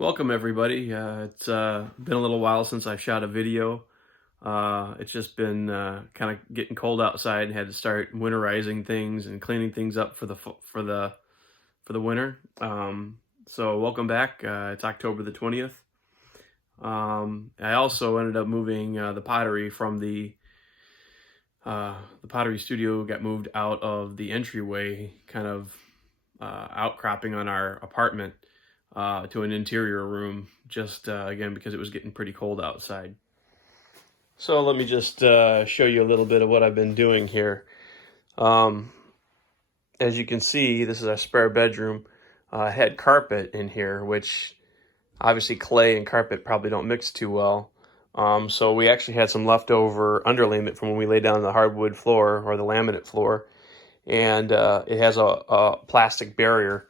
Welcome everybody. It's been a little while since I shot a video. It's just been kind of getting cold outside and had to start winterizing things and cleaning things up for the winter. So welcome back. It's October the 20th. I also ended up moving the pottery from the pottery studio. Got moved out of the entryway, kind of outcropping on our apartment. To an interior room, just again because it was getting pretty cold outside. So let me just show you a little bit of what I've been doing here. As you can see, this is our spare bedroom. I had carpet in here, which obviously clay and carpet probably don't mix too well. So we actually had some leftover underlayment from when we laid down on the hardwood floor or the laminate floor, and it has a plastic barrier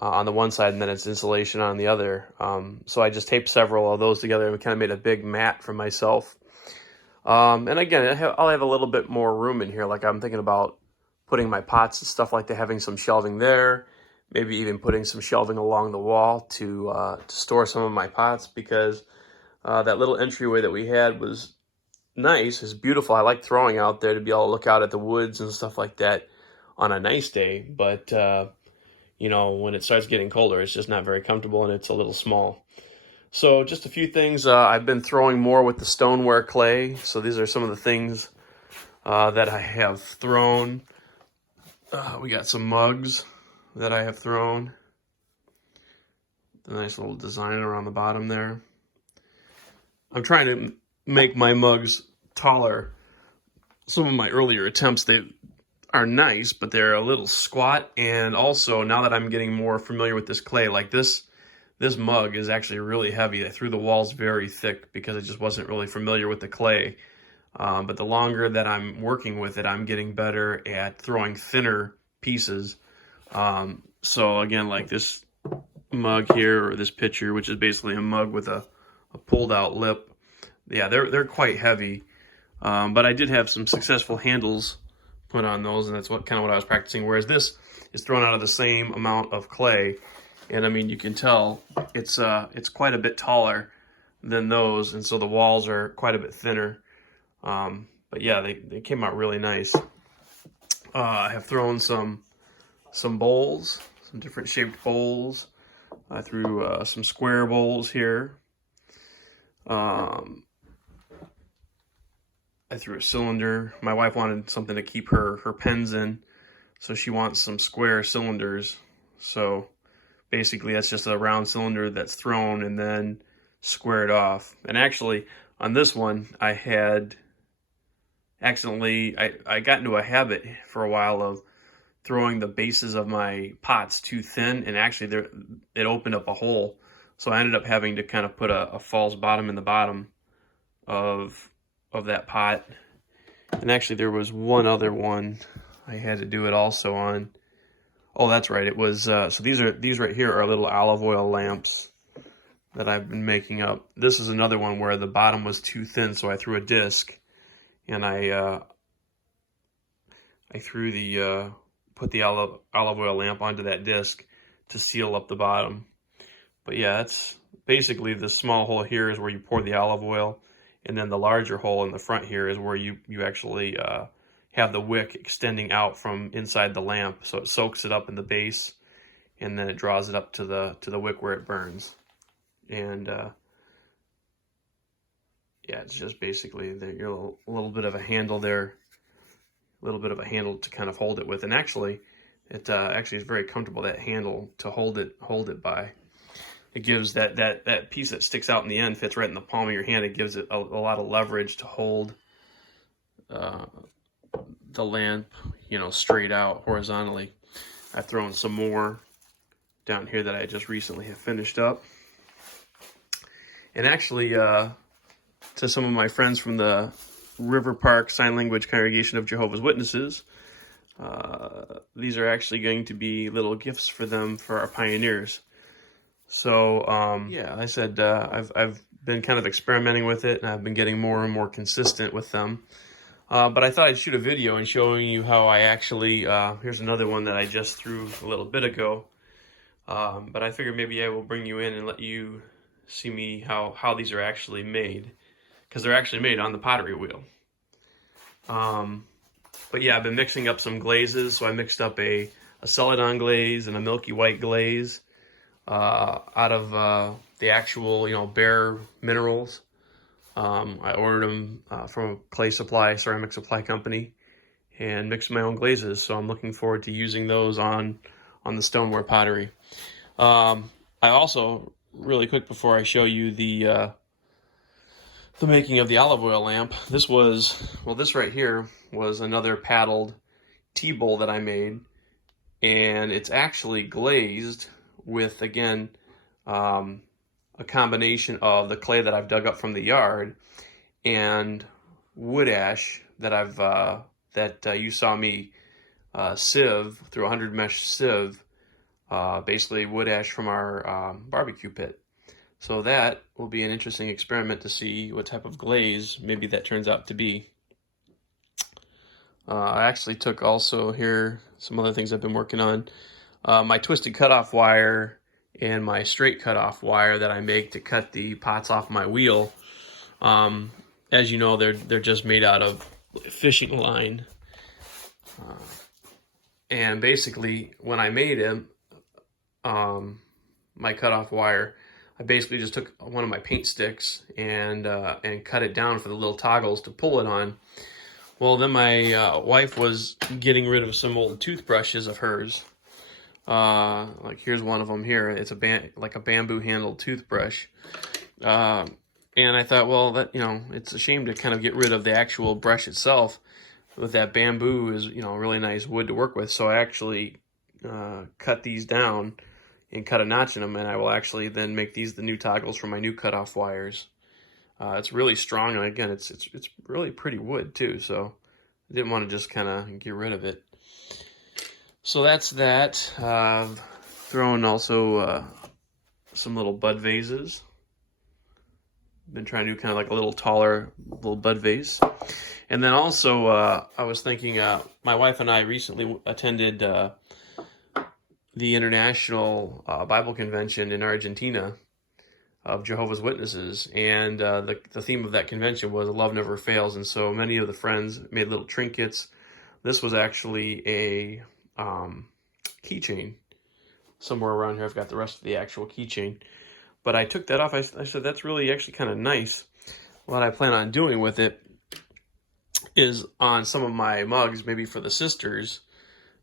on the one side, and then it's insulation on the other. So I just taped several of those together and kind of made a big mat for myself. And again, I'll have a little bit more room in here. Like I'm thinking about putting my pots and stuff like that, having some shelving there, maybe even putting some shelving along the wall to store some of my pots, because that little entryway that we had was nice, it's beautiful. I like throwing out there to be able to look out at the woods and stuff like that on a nice day, but you know, when it starts getting colder, it's just not very comfortable and it's a little small. So just a few things. I've been throwing more with the stoneware clay. So these are some of the things that I have thrown. We got some mugs that I have thrown. The nice little design around the bottom there. I'm trying to make my mugs taller. Some of my earlier attempts, they are nice, but they're a little squat. And also, now that I'm getting more familiar with this clay, like this mug is actually really heavy. I threw the walls very thick because I just wasn't really familiar with the clay. But the longer that I'm working with it, I'm getting better at throwing thinner pieces. So again, like this mug here, or this pitcher, which is basically a mug with a pulled out lip. Yeah, they're quite heavy. But I did have some successful handles put on those, and that's what I was practicing. Whereas this is thrown out of the same amount of clay, and I mean, you can tell it's quite a bit taller than those, and so the walls are quite a bit thinner. But yeah, they came out really nice. I have thrown some bowls, some different shaped bowls. I threw some square bowls here. I threw a cylinder. My wife wanted something to keep her pens in, so she wants some square cylinders. So basically that's just a round cylinder that's thrown and then squared off. And actually on this one, I had accidentally, I got into a habit for a while of throwing the bases of my pots too thin, and actually it opened up a hole. So I ended up having to kind of put a false bottom in the bottom of that pot. And actually there was one other one I had to do it also on. Oh, that's right, it was so these right here are little olive oil lamps that I've been making up. This is another one where the bottom was too thin, so I threw a disc, and I put the olive oil lamp onto that disc to seal up the bottom. But yeah, that's basically the small hole here is where you pour the olive oil, and then the larger hole in the front here is where you actually have the wick extending out from inside the lamp, so it soaks it up in the base, and then it draws it up to the wick where it burns. And yeah, it's just basically a little bit of a handle there, a little bit of a handle to kind of hold it with. And actually, it actually is very comfortable, that handle to hold it by. It gives that piece that sticks out in the end, fits right in the palm of your hand. It gives it a lot of leverage to hold the lamp, you know, straight out horizontally. I've thrown some more down here that I just recently have finished up. And actually, to some of my friends from the River Park Sign Language Congregation of Jehovah's Witnesses, these are actually going to be little gifts for them for our pioneers. So yeah, I said I've been kind of experimenting with it, and I've been getting more and more consistent with them. But I thought I'd shoot a video and showing you how I actually, here's another one that I just threw a little bit ago. But I figured maybe I will bring you in and let you see me how these are actually made, because they're actually made on the pottery wheel. But yeah, I've been mixing up some glazes. So I mixed up a Celadon glaze and a Milky White glaze out of the actual, bare minerals. I ordered them from a clay supply, ceramic supply company, and mixed my own glazes. So I'm looking forward to using those on the stoneware pottery. I also, really quick before I show you the making of the olive oil lamp, this right here was another paddled tea bowl that I made, and it's actually glazed with, again, a combination of the clay that I've dug up from the yard and wood ash that you saw me sieve through a 100 mesh sieve, basically wood ash from our barbecue pit. So that will be an interesting experiment to see what type of glaze maybe that turns out to be. I actually took also here some other things I've been working on. My twisted cutoff wire and my straight cutoff wire that I make to cut the pots off my wheel. As you know, they're just made out of fishing line. And basically, when I made them, my cutoff wire, I basically just took one of my paint sticks and cut it down for the little toggles to pull it on. Well, then my wife was getting rid of some old toothbrushes of hers. Like here's one of them here. It's like a bamboo handled toothbrush. And I thought, well, that it's a shame to kind of get rid of the actual brush itself. With that bamboo is really nice wood to work with. So I actually cut these down and cut a notch in them, and I will actually then make these the new toggles for my new cutoff wires. It's really strong, and again, it's really pretty wood too, so I didn't want to just kind of get rid of it. So that's that. Thrown also some little bud vases. Been trying to do kind of like a little taller little bud vase. And then also I was thinking, my wife and I recently attended the International Bible Convention in Argentina of Jehovah's Witnesses, and the theme of that convention was Love Never Fails, and so many of the friends made little trinkets. This was actually a keychain. Somewhere around here I've got the rest of the actual keychain, but I took that off. I said that's really actually kind of nice. What I plan on doing with it is on some of my mugs, maybe for the sisters,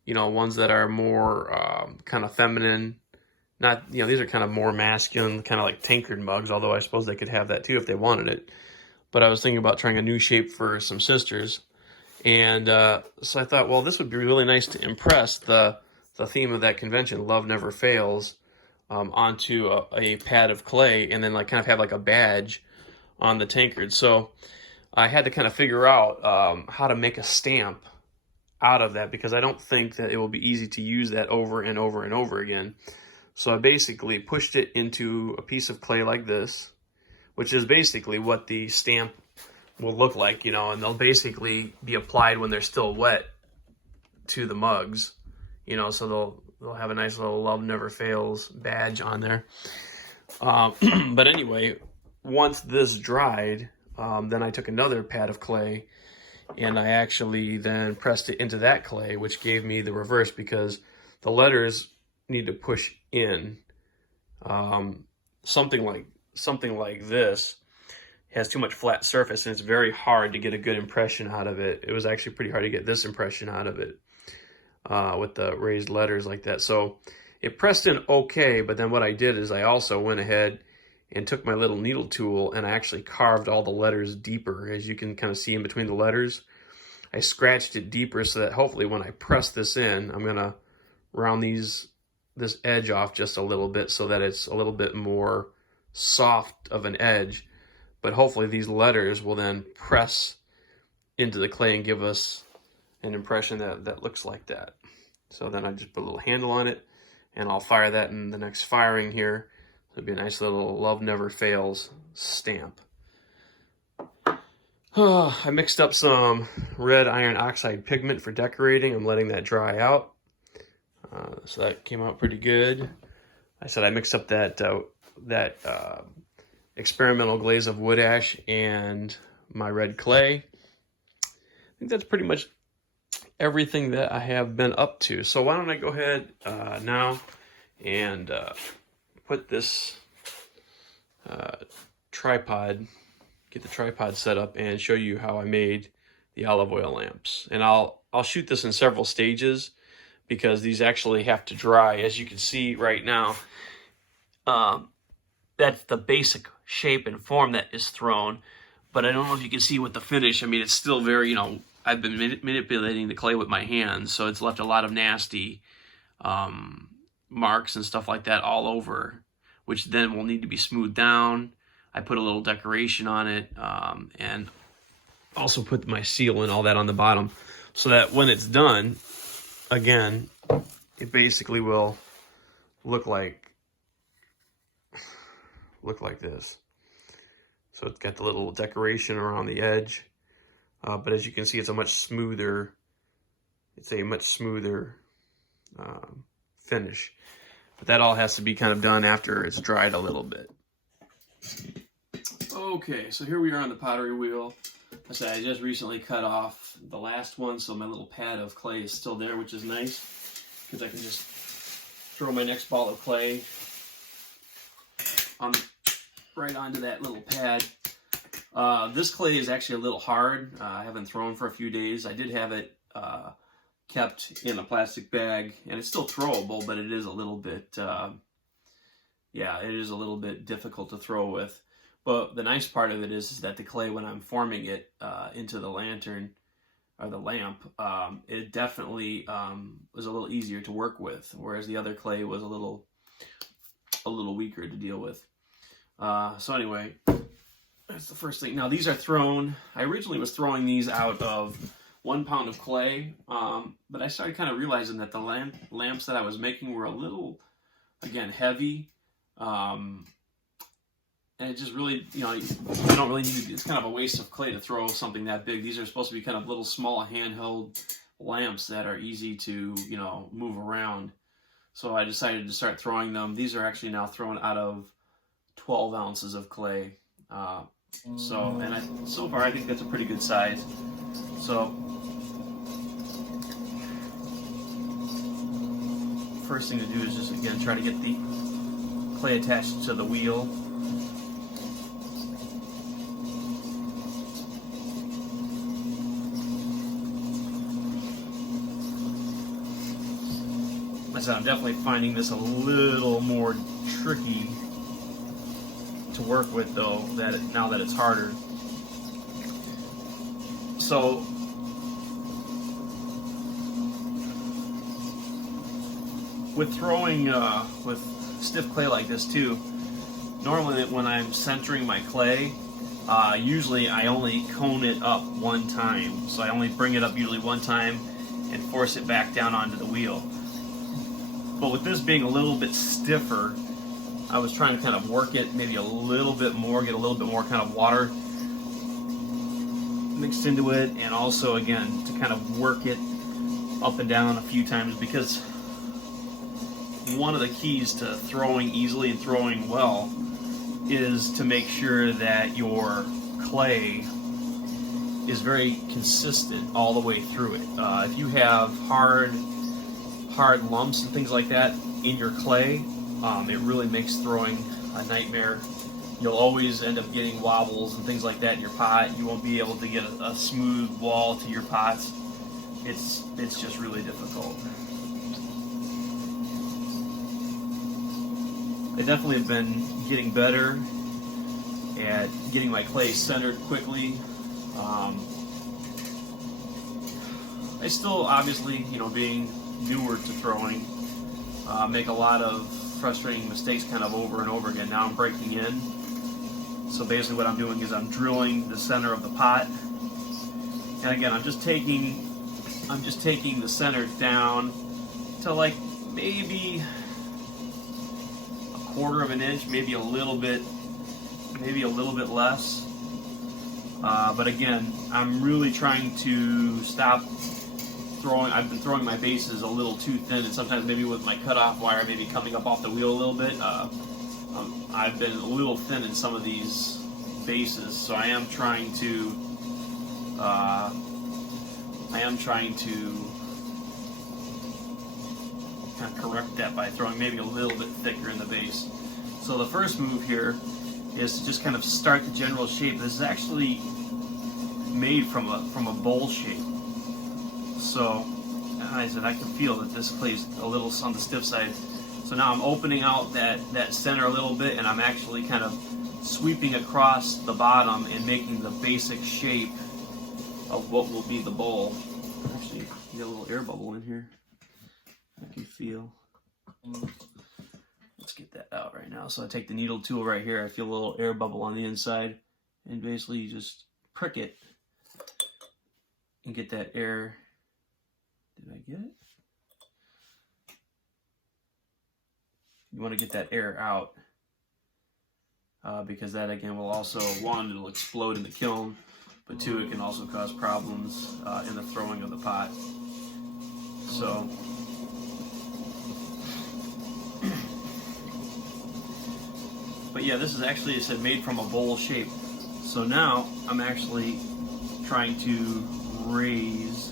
ones that are more kind of feminine. Not, these are kind of more masculine, kind of like tankard mugs, although I suppose they could have that too if they wanted it. But I was thinking about trying a new shape for some sisters. And so I thought, well, this would be really nice to impress the theme of that convention, Love Never Fails, onto a pad of clay, and then like kind of have like a badge on the tankard. So I had to kind of figure out how to make a stamp out of that, because I don't think that it will be easy to use that over and over and over again. So I basically pushed it into a piece of clay like this, which is basically what the stamp will look like, and they'll basically be applied when they're still wet to the mugs, so they'll have a nice little Love Never Fails badge on there. But anyway, once this dried, then I took another pad of clay and I actually then pressed it into that clay, which gave me the reverse, because the letters need to push in. Something like this has too much flat surface, and it's very hard to get a good impression out of it. It was actually pretty hard to get this impression out of it with the raised letters like that. So it pressed in okay, but then what I did is I also went ahead and took my little needle tool and I actually carved all the letters deeper. As you can kind of see in between the letters, I scratched it deeper so that hopefully when I press this in, I'm going to round this edge off just a little bit so that it's a little bit more soft of an edge. But hopefully these letters will then press into the clay and give us an impression that looks like that. So then I just put a little handle on it, and I'll fire that in the next firing here. It'll be a nice little Love Never Fails stamp. I mixed up some red iron oxide pigment for decorating. I'm letting that dry out. So that came out pretty good. I said I mixed up that experimental glaze of wood ash and my red clay. I think that's pretty much everything that I have been up to. So why don't I go ahead now and put this tripod, get the tripod set up and show you how I made the olive oil lamps. And I'll shoot this in several stages because these actually have to dry. As you can see right now, that's the basic shape and form that is thrown. But I don't know if you can see with the finish. I mean, it's still very, you know, I've been manipulating the clay with my hands, so it's left a lot of nasty marks and stuff like that all over, which then will need to be smoothed down. I put a little decoration on it, and also put my seal and all that on the bottom, so that when it's done, again, it basically will look like this. So it's got the little decoration around the edge, but as you can see, it's a much smoother finish. But that all has to be kind of done after it's dried a little bit. Okay, so here we are on the pottery wheel. I said I just recently cut off the last one, so my little pad of clay is still there, which is nice, because I can just throw my next ball of clay right onto that little pad. This clay is actually a little hard. I haven't thrown for a few days. I did have it kept in a plastic bag, and it's still throwable, but it is a little bit, yeah, it is a little bit difficult to throw with. But the nice part of it is that the clay, when I'm forming it into the lantern or the lamp, it definitely was a little easier to work with, whereas the other clay was a little weaker to deal with. So anyway, that's the first thing. Now these are thrown. I originally was throwing these out of 1 pound of clay, but I started kind of realizing that the lamps that I was making were a little, again, heavy. And it just really, you know, you don't really need to, it's kind of a waste of clay to throw something that big. These are supposed to be kind of little small handheld lamps that are easy to, you know, move around. So I decided to start throwing them. These are actually now thrown out of 12 ounces of clay. So far I think that's a pretty good size. So first thing to do is just, again, try to get the clay attached to the wheel. I'm definitely finding this a little more tricky to work with, though, now that it's harder. So with throwing with stiff clay like this too, normally when I'm centering my clay, usually I only cone it up one time. So I only bring it up usually one time and force it back down onto the wheel. But with this being a little bit stiffer, I was trying to kind of work it maybe a little bit more, get a little bit more kind of water mixed into it, and also, again, to kind of work it up and down a few times, because one of the keys to throwing easily and throwing well is to make sure that your clay is very consistent all the way through it. If you have hard lumps and things like that in your clay, it really makes throwing a nightmare. You'll always end up getting wobbles and things like that in your pot. You won't be able to get a smooth wall to your pots. It's just really difficult. I definitely have been getting better at getting my clay centered quickly. I still, obviously, you know, being newer to throwing, make a lot of frustrating mistakes kind of over and over again. Now I'm breaking in. So basically what I'm doing is I'm drilling the center of the pot. And again, I'm just taking the center down to like maybe a 1/4 of an inch, maybe a little bit less. But again, I'm really trying to stop I've been throwing my bases a little too thin, and sometimes maybe with my cutoff wire maybe coming up off the wheel a little bit. I've been a little thin in some of these bases, so I am trying to kind of correct that by throwing maybe a little bit thicker in the base. So the first move here is to just kind of start the general shape. This is actually made from a bowl shape. So I said I can feel that this clay's a little on the stiff side. So now I'm opening out that center a little bit, and I'm actually kind of sweeping across the bottom and making the basic shape of what will be the bowl. Actually, get a little air bubble in here. I can feel. Let's get that out right now. So I take the needle tool right here. I feel a little air bubble on the inside, and basically you just prick it and get that air. Did I get it? You want to get that air out because that again will also, one, it'll explode in the kiln, but two, it can also cause problems in the throwing of the pot. So but yeah, this is actually, it said, made from a bowl shape. So now I'm actually trying to raise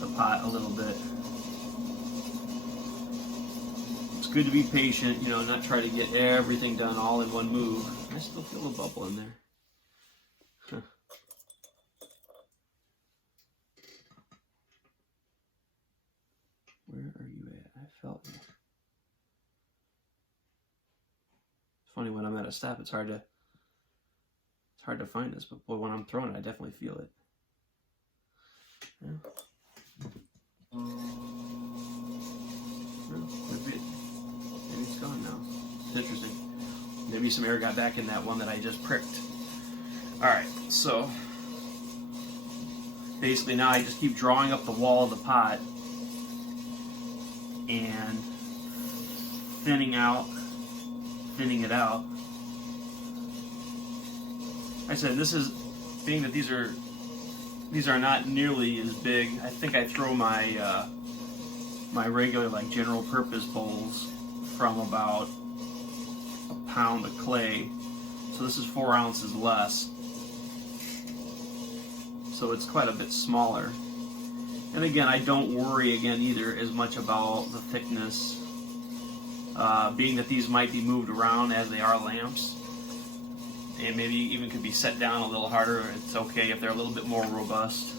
the pot a little bit. It's good to be patient, you know, not try to get everything done all in one move. I still feel a bubble in there. Huh. Where are you at? I felt it. It's funny, when I'm at a stop, it's hard to find this, but boy, when I'm throwing it, I definitely feel it. Yeah. Maybe it's gone now. It's interesting. Maybe some air got back in that one that I just pricked. Alright, so basically now I just keep drawing up the wall of the pot and thinning it out. I said, this is, being that these are not nearly as big. I think I throw my my regular, like, general purpose bowls from about a pound of clay. So this is 4 ounces less. So it's quite a bit smaller. And again, I don't worry again either as much about the thickness, being that these might be moved around as they are lamps, and maybe even could be set down a little harder. It's okay if they're a little bit more robust.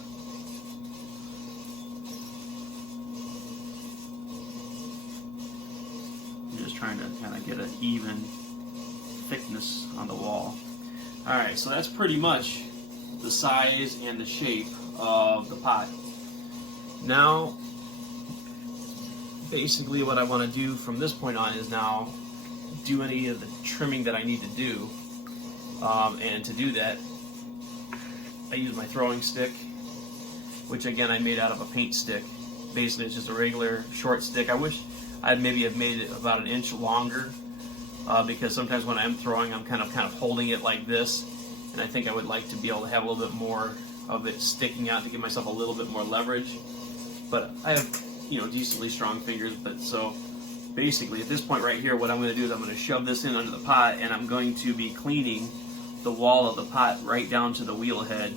I'm just trying to kind of get an even thickness on the wall. Alright, so that's pretty much the size and the shape of the pot. Now, basically what I want to do from this point on is now do any of the trimming that I need to do. And to do that, I use my throwing stick, which again I made out of a paint stick. Basically it's just a regular short stick. I wish I'd maybe have made it about 1 inch longer, because sometimes when I'm throwing I'm kind of holding it like this, and I think I would like to be able to have a little bit more of it sticking out to give myself a little bit more leverage. But I have, you know, decently strong fingers. But so basically at this point right here, what I'm going to do is I'm going to shove this in under the pot, and I'm going to be cleaning the wall of the pot right down to the wheel head,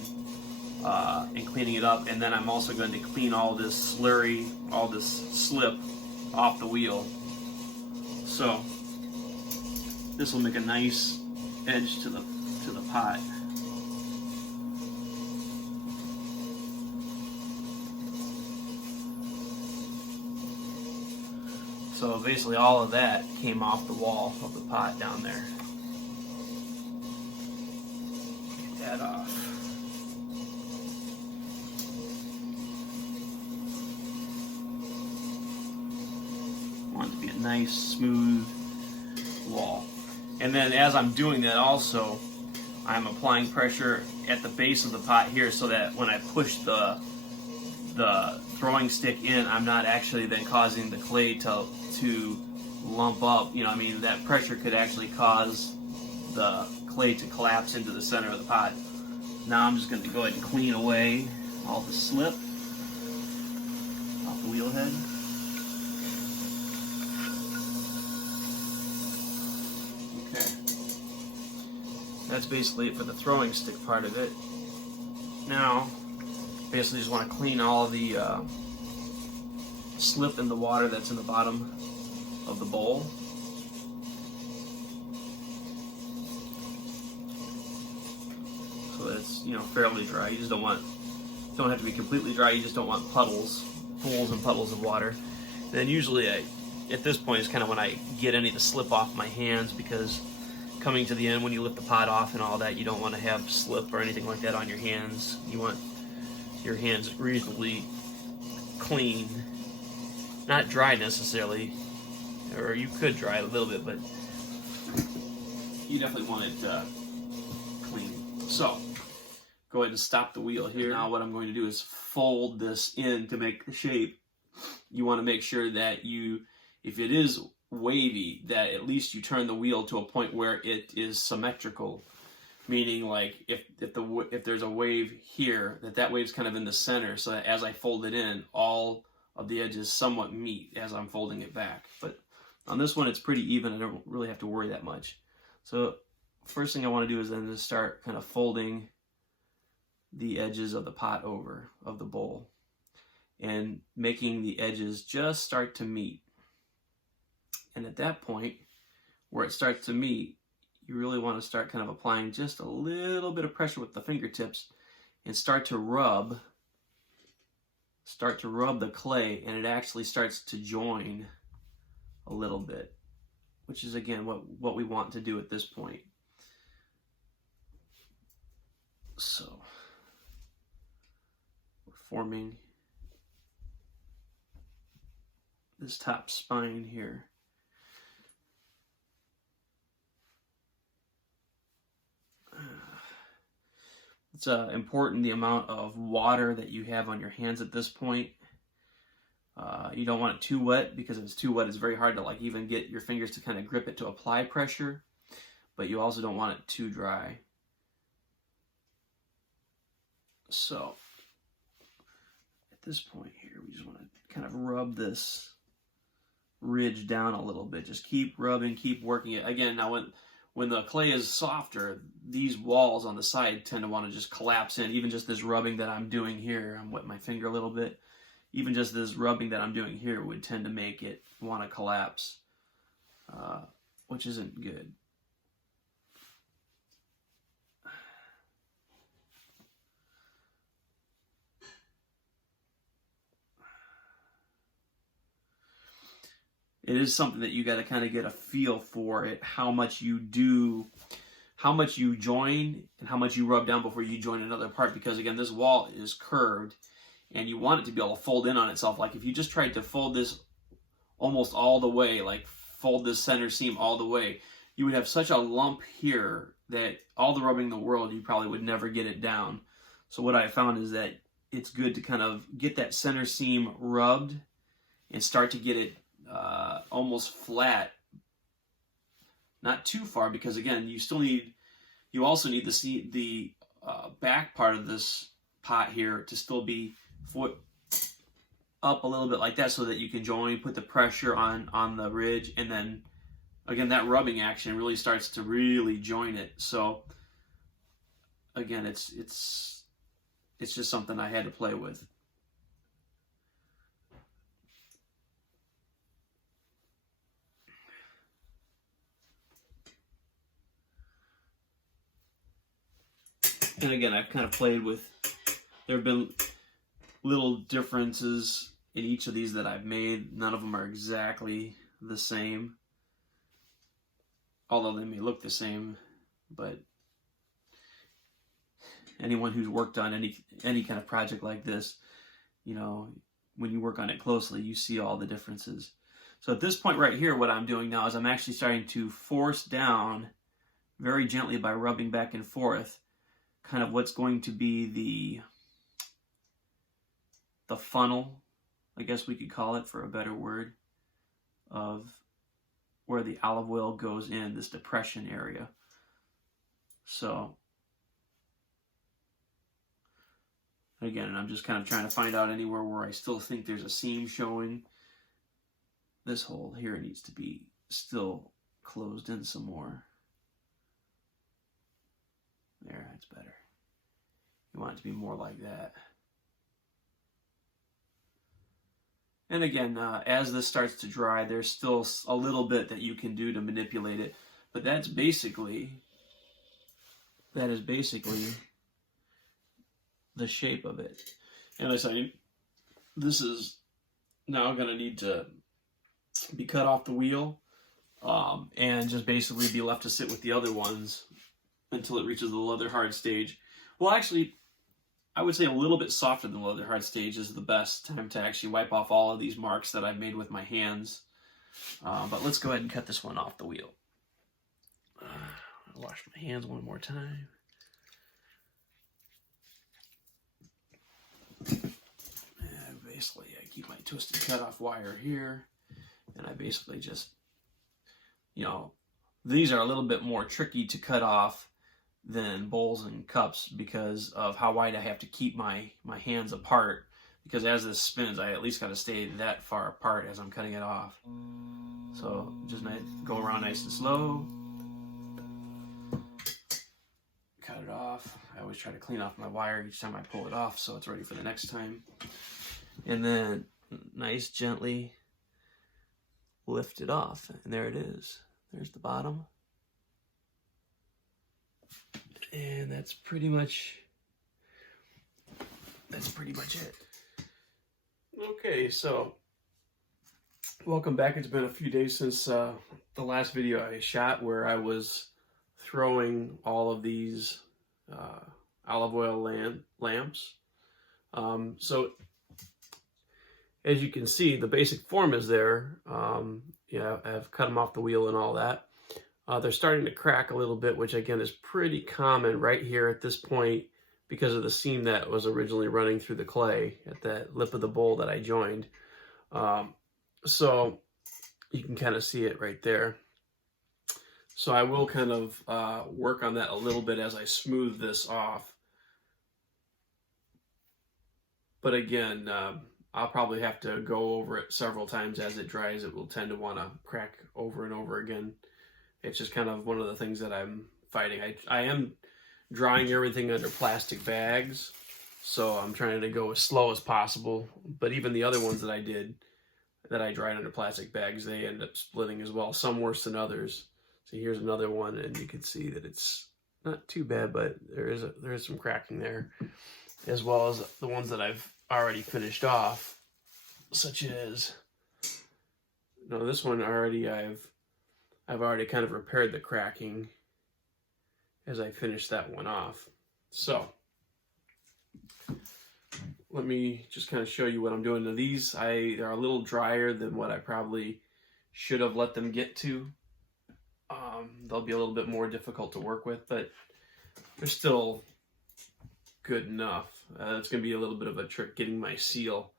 and cleaning it up. And then I'm also going to clean all this slurry, all this slip off the wheel. So this will make a nice edge to the pot. So basically all of that came off the wall of the pot down there. Get that off. Want it to be a nice, smooth wall. And then as I'm doing that also, I'm applying pressure at the base of the pot here, so that when I push the throwing stick in, I'm not actually then causing the clay to lump up. You know, I mean, that pressure could actually cause the clay to collapse into the center of the pot. Now I'm just going to go ahead and clean away all the slip. the wheel head. Okay. That's basically it for the throwing stick part of it. Now, basically just want to clean all the slip in the water that's in the bottom of the bowl. So that it's, you know, fairly dry. You just don't have to be completely dry. You just don't want pools and puddles of water. And then usually at this point is kind of when I get any of the slip off my hands, because coming to the end when you lift the pot off and all that, you don't want to have slip or anything like that on your hands. You want your hands reasonably clean. Not dry necessarily, or you could dry it a little bit, but you definitely want it clean. So, go ahead and stop the wheel here. Now what I'm going to do is fold this in to make the shape. You want to make sure that if it is wavy, that at least you turn the wheel to a point where it is symmetrical. Meaning, like, if there's a wave here, that wave's kind of in the center, so that as I fold it in, all of the edges somewhat meet as I'm folding it back. But on this one, it's pretty even. I don't really have to worry that much. So first thing I want to do is then just start kind of folding the edges of the pot over, of the bowl, and making the edges just start to meet. And at that point, where it starts to meet, you really want to start kind of applying just a little bit of pressure with the fingertips and start to rub the clay, and it actually starts to join a little bit, which is again what we want to do at this point. So we're forming this top spine here. It's important the amount of water that you have on your hands at this point. You don't want it too wet, because if it's too wet, it's very hard to even get your fingers to kind of grip it to apply pressure. But you also don't want it too dry. So at this point here, we just want to kind of rub this ridge down a little bit. Just keep rubbing, keep working it. Again, now when the clay is softer, these walls on the side tend to want to just collapse in. Even just this rubbing that I'm doing here, I'm wetting my finger a little bit. Even just this rubbing that I'm doing here would tend to make it want to collapse, which isn't good. It is something that you got to kind of get a feel for it, how much you join and how much you rub down before you join another part, because again, this wall is curved and you want it to be able to fold in on itself. Like if you just tried to fold this almost all the way, like fold this center seam all the way, you would have such a lump here that all the rubbing in the world, you probably would never get it down. So what I found is that it's good to kind of get that center seam rubbed and start to get it almost flat, not too far, because again, you also need the back part of this pot here to still be foot up a little bit like that, so that you can put the pressure on the ridge, and then again that rubbing action really starts to really join it. So again, it's just something I had to play with. And again, I've kind of played with, there have been little differences in each of these that I've made. None of them are exactly the same, although they may look the same. But anyone who's worked on any kind of project like this, you know, when you work on it closely, you see all the differences. So at this point right here, what I'm doing now is I'm actually starting to force down very gently by rubbing back and forth kind of what's going to be the funnel, I guess we could call it for a better word, of where the olive oil goes in, this depression area. So Again, I'm just kind of trying to find out anywhere where I still think there's a seam showing. This hole here needs to be still closed in some more. There, that's better. You want it to be more like that. And again, as this starts to dry, there's still a little bit that you can do to manipulate it. But that is basically the shape of it. And as I say, this is now going to need to be cut off the wheel and just basically be left to sit with the other ones until it reaches the leather hard stage. Well, actually, I would say a little bit softer than leather hard stage is the best time to actually wipe off all of these marks that I've made with my hands. But let's go ahead and cut this one off the wheel. I'll wash my hands one more time. And basically, I keep my twisted cutoff wire here, and I basically just, you know, these are a little bit more tricky to cut off than bowls and cups because of how wide I have to keep my hands apart, because as this spins, I at least got to stay that far apart as I'm cutting it off. So just go around nice and slow. Cut it off. I always try to clean off my wire each time I pull it off so it's ready for the next time. And then nice gently lift it off, and there it is. There's the bottom. And that's pretty much it. Okay, so welcome back. It's been a few days since the last video I shot where I was throwing all of these olive oil lamps. So as you can see, the basic form is there. Yeah, I've cut them off the wheel and all that. They're starting to crack a little bit, which again is pretty common right here at this point because of the seam that was originally running through the clay at that lip of the bowl that I joined. So you can kind of see it right there. So I will kind of work on that a little bit as I smooth this off. But again, I'll probably have to go over it several times as it dries. It will tend to want to crack over and over again. It's just kind of one of the things that I'm fighting. I am drying everything under plastic bags, so I'm trying to go as slow as possible. But even the other ones that I did, that I dried under plastic bags, they end up splitting as well, some worse than others. So here's another one, and you can see that it's not too bad, but there is some cracking there, as well as the ones that I've already finished off, such as, no, this one already I've already kind of repaired the cracking as I finished that one off. So let me just kind of show you what I'm doing to these. They're a little drier than what I probably should have let them get to. They'll be a little bit more difficult to work with, but they're still good enough. It's going to be a little bit of a trick getting my seal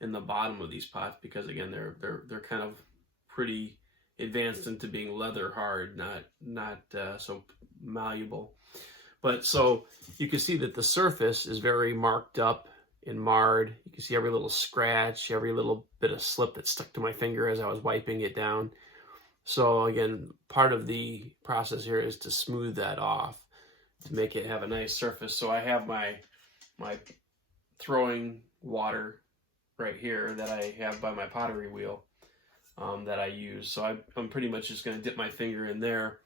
in the bottom of these pots because again they're kind of pretty advanced into being leather hard, not so malleable. But so you can see that the surface is very marked up and marred. You can see every little scratch, every little bit of slip that stuck to my finger as I was wiping it down. So again, part of the process here is to smooth that off to make it have a nice surface. So I have my throwing water right here that I have by my pottery wheel that I use. So I'm pretty much just going to dip my finger in there,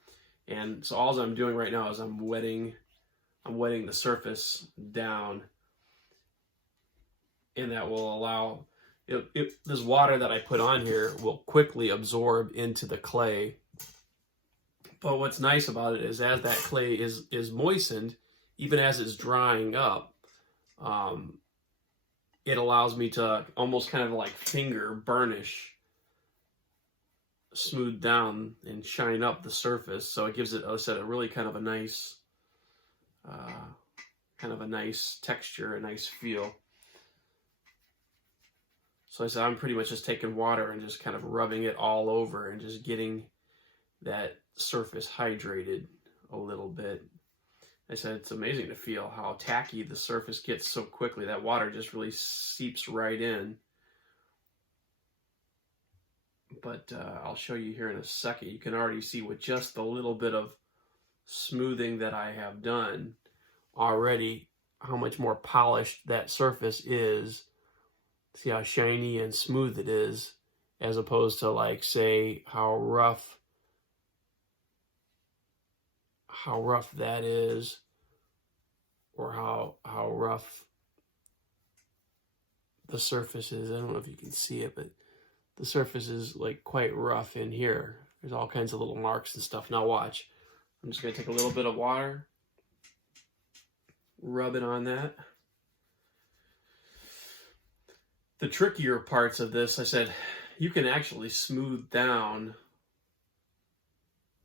and so all I'm doing right now is I'm wetting the surface down, and that will allow this water that I put on here will quickly absorb into the clay. But what's nice about it is as that clay is moistened, even as it's drying up, it allows me to almost kind of like finger burnish, smooth down and shine up the surface. So it gives it, I said, a really kind of a nice texture, a nice feel. So I said I'm pretty much just taking water and just kind of rubbing it all over and just getting that surface hydrated a little bit. I said it's amazing to feel how tacky the surface gets so quickly. That water just really seeps right in. But I'll show you here in a second. You can already see with just the little bit of smoothing that I have done already how much more polished that surface is. See how shiny and smooth it is, as opposed to, like, say, how rough that is, or how rough the surface is. I don't know if you can see it, but the surface is like quite rough in here. There's all kinds of little marks and stuff. Now watch. I'm just going to take a little bit of water, rub it on that. The trickier parts of this, I said, you can actually smooth down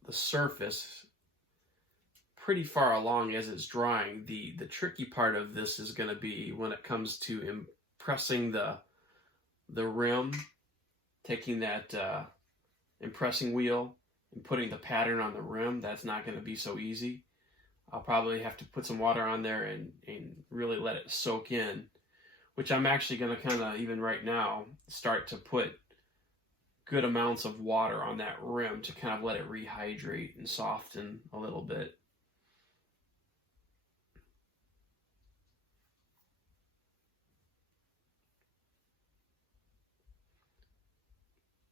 the surface pretty far along as it's drying. The tricky part of this is going to be when it comes to impressing the rim, taking that impressing wheel and putting the pattern on the rim. That's not going to be so easy. I'll probably have to put some water on there and really let it soak in, which I'm actually going to kind of, even right now, start to put good amounts of water on that rim to kind of let it rehydrate and soften a little bit.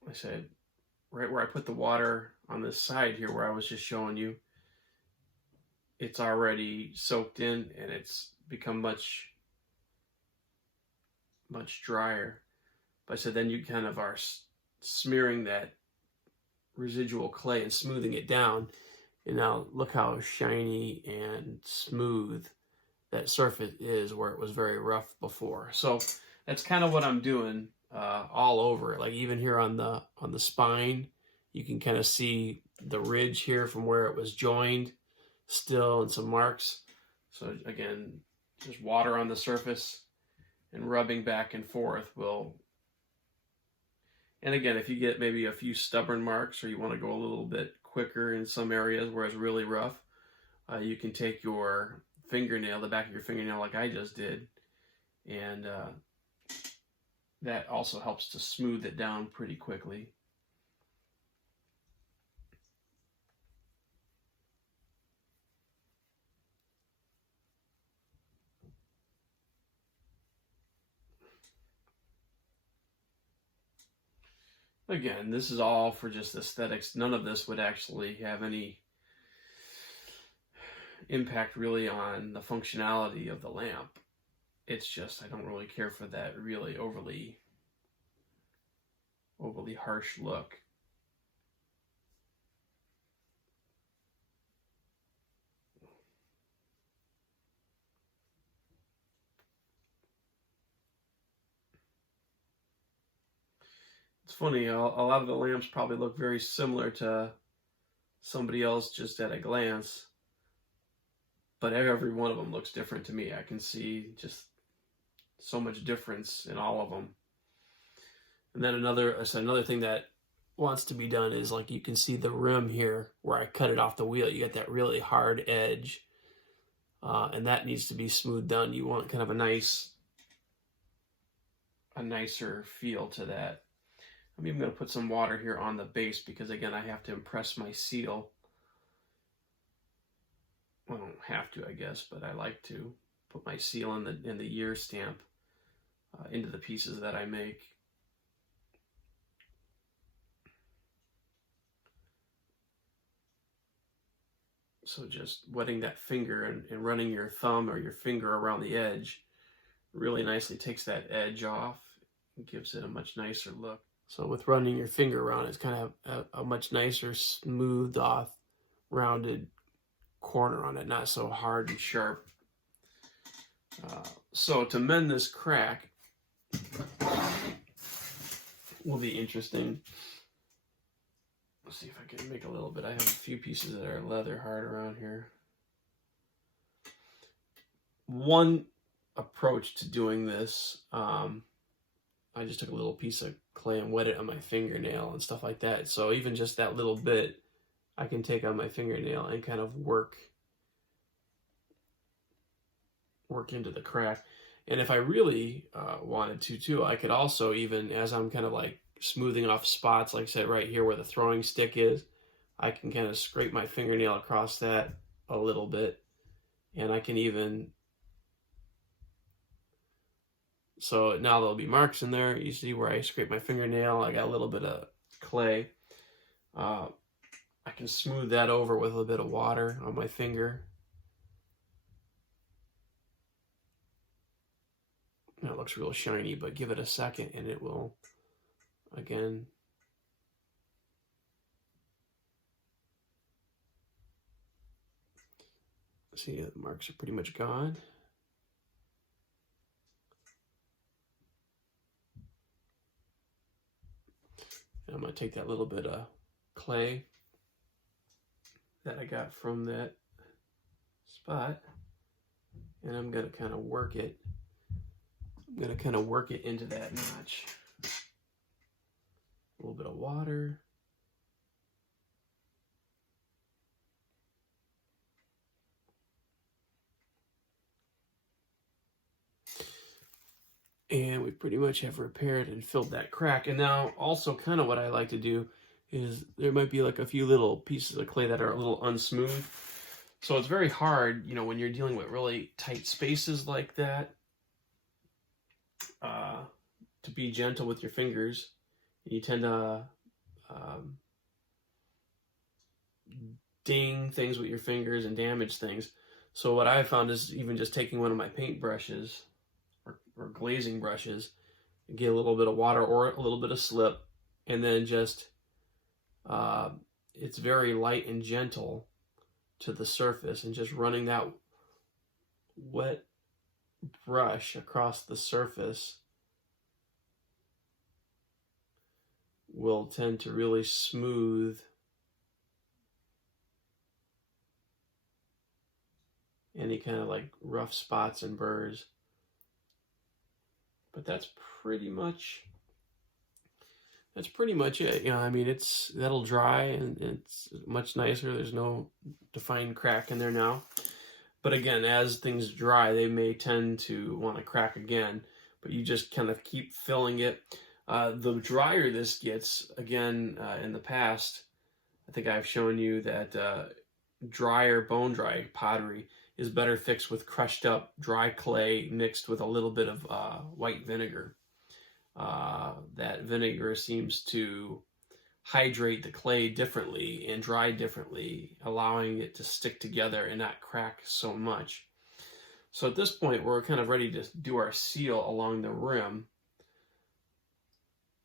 I said, right where I put the water on this side here, where I was just showing you, it's already soaked in and it's become much drier. But I said, then you kind of are smearing that residual clay and smoothing it down. And now look how shiny and smooth that surface is where it was very rough before. So that's kind of what I'm doing all over it. Like even here on the spine, you can kind of see the ridge here from where it was joined still, and some marks. So again, just water on the surface and rubbing back and forth will. And again, if you get maybe a few stubborn marks, or you want to go a little bit quicker in some areas where it's really rough, you can take your fingernail, the back of your fingernail, like I just did, and that also helps to smooth it down pretty quickly. Again, this is all for just aesthetics. None of this would actually have any impact really on the functionality of the lamp. It's just, I don't really care for that really overly harsh look. It's funny, a lot of the lamps probably look very similar to somebody else just at a glance, but every one of them looks different to me. I can see just so much difference in all of them. And then another thing that wants to be done is, like, you can see the rim here where I cut it off the wheel. You get that really hard edge, and that needs to be smoothed down. You want kind of a nicer feel to that. I'm even going to put some water here on the base because, again, I have to impress my seal. Well, I don't have to, I guess, but I like to put my seal in the year stamp into the pieces that I make. So just wetting that finger and running your thumb or your finger around the edge really nicely takes that edge off and gives it a much nicer look. So with running your finger around, it's kind of a much nicer, smoothed off, rounded corner on it, not so hard and sharp. So to mend this crack will be interesting. Let's see if I can make a little bit. I have a few pieces that are leather hard around here. One approach to doing this, I just took a little piece of clay and wet it on my fingernail and stuff like that. So even just that little bit, I can take on my fingernail and kind of work work into the crack. And if I really wanted to too, I could also, even as I'm kind of like smoothing off spots, like I said, right here where the throwing stick is, I can kind of scrape my fingernail across that a little bit. And I can even, so now there'll be marks in there. You see where I scrape my fingernail, I got a little bit of clay. I can smooth that over with a little bit of water on my finger. It looks real shiny, but give it a second and it will, again, see the marks are pretty much gone. And I'm going to take that little bit of clay that I got from that spot, and I'm going to kind of work it. I'm going to kind of work it into that notch. A little bit of water. And we pretty much have repaired and filled that crack. And now also kind of what I like to do is there might be like a few little pieces of clay that are a little unsmooth. So it's very hard, you know, when you're dealing with really tight spaces like that, to be gentle with your fingers. You tend to ding things with your fingers and damage things. So what I found is even just taking one of my paint brushes or glazing brushes, get a little bit of water or a little bit of slip, and then just, it's very light and gentle to the surface, and just running that wet brush across the surface will tend to really smooth any kind of like rough spots and burrs. But that's pretty much it. You know, I mean, that'll dry and it's much nicer. There's no defined crack in there now. But again, as things dry, they may tend to want to crack again. But you just kind of keep filling it. The drier this gets, again, in the past, I think I've shown you that drier, bone dry pottery is better fixed with crushed up dry clay mixed with a little bit of white vinegar. That vinegar seems to hydrate the clay differently and dry differently, allowing it to stick together and not crack so much. So at this point, we're kind of ready to do our seal along the rim.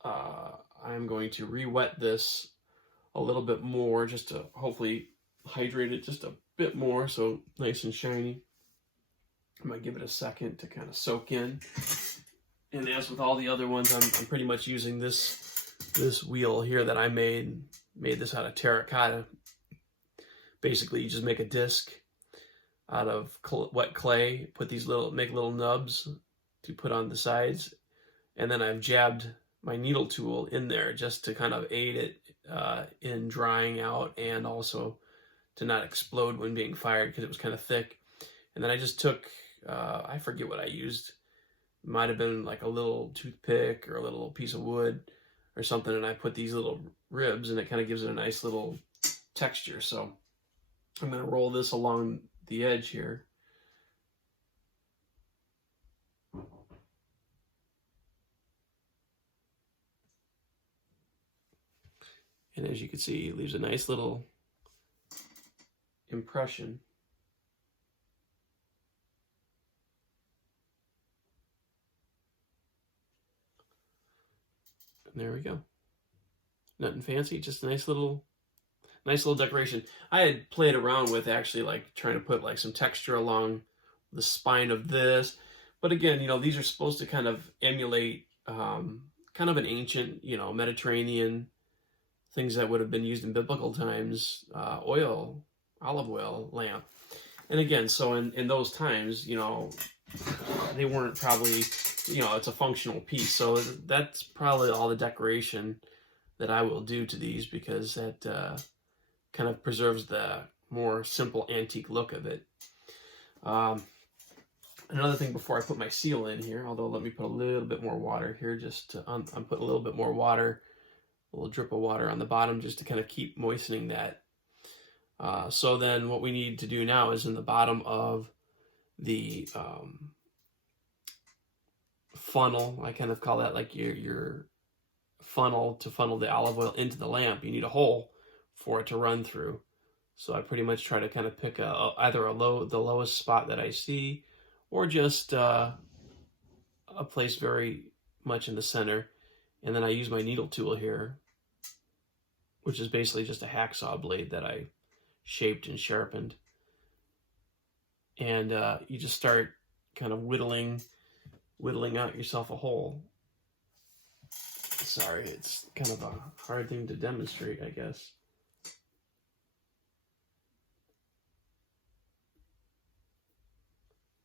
I'm going to re-wet this a little bit more just to hopefully hydrate it just a bit more so nice and shiny. I'm going to give it a second to kind of soak in. And as with all the other ones, I'm pretty much using this wheel here that I made this out of terracotta. Basically, you just make a disc out of wet clay, make little nubs to put on the sides, and then I've jabbed my needle tool in there just to kind of aid it in drying out and also to not explode when being fired because it was kind of thick. And then I just took, I forget what I used. It might have been like a little toothpick or a little piece of wood or something, and I put these little ribs, and it kind of gives it a nice little texture. So I'm going to roll this along the edge here. And as you can see, it leaves a nice little impression. And there we go. Nothing fancy, just a nice little decoration. I had played around with actually like trying to put like some texture along the spine of this. But again, you know, these are supposed to kind of emulate kind of an ancient, you know, Mediterranean things that would have been used in biblical times, olive oil lamp. And again, so in those times, you know, they weren't probably, you know, it's a functional piece. So that's probably all the decoration that I will do to these, because that kind of preserves the more simple antique look of it. Another thing before I put my seal in here, although let me put a little bit more water here, just to, I'm putting a little bit more water, a little drip of water on the bottom just to kind of keep moistening that. So then what we need to do now is in the bottom of the funnel, I kind of call that like your funnel to funnel the olive oil into the lamp. You need a hole for it to run through. So I pretty much try to kind of pick either the lowest spot that I see, or just a place very much in the center. And then I use my needle tool here, which is basically just a hacksaw blade that I shaped and sharpened. And you just start kind of whittling out yourself a hole. Sorry, it's kind of a hard thing to demonstrate, I guess.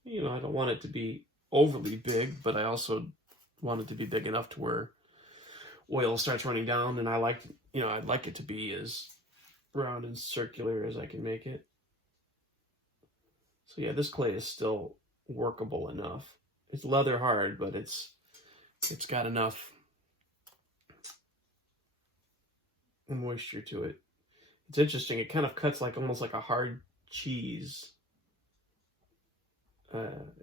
You know, I don't want it to be overly big, but I also want it to be big enough to where oil starts running down, and I'd like it to be as round and circular as I can make it. So yeah, this clay is still workable enough. It's leather hard, but it's got enough moisture to it. It's interesting. It kind of cuts like almost like a hard cheese.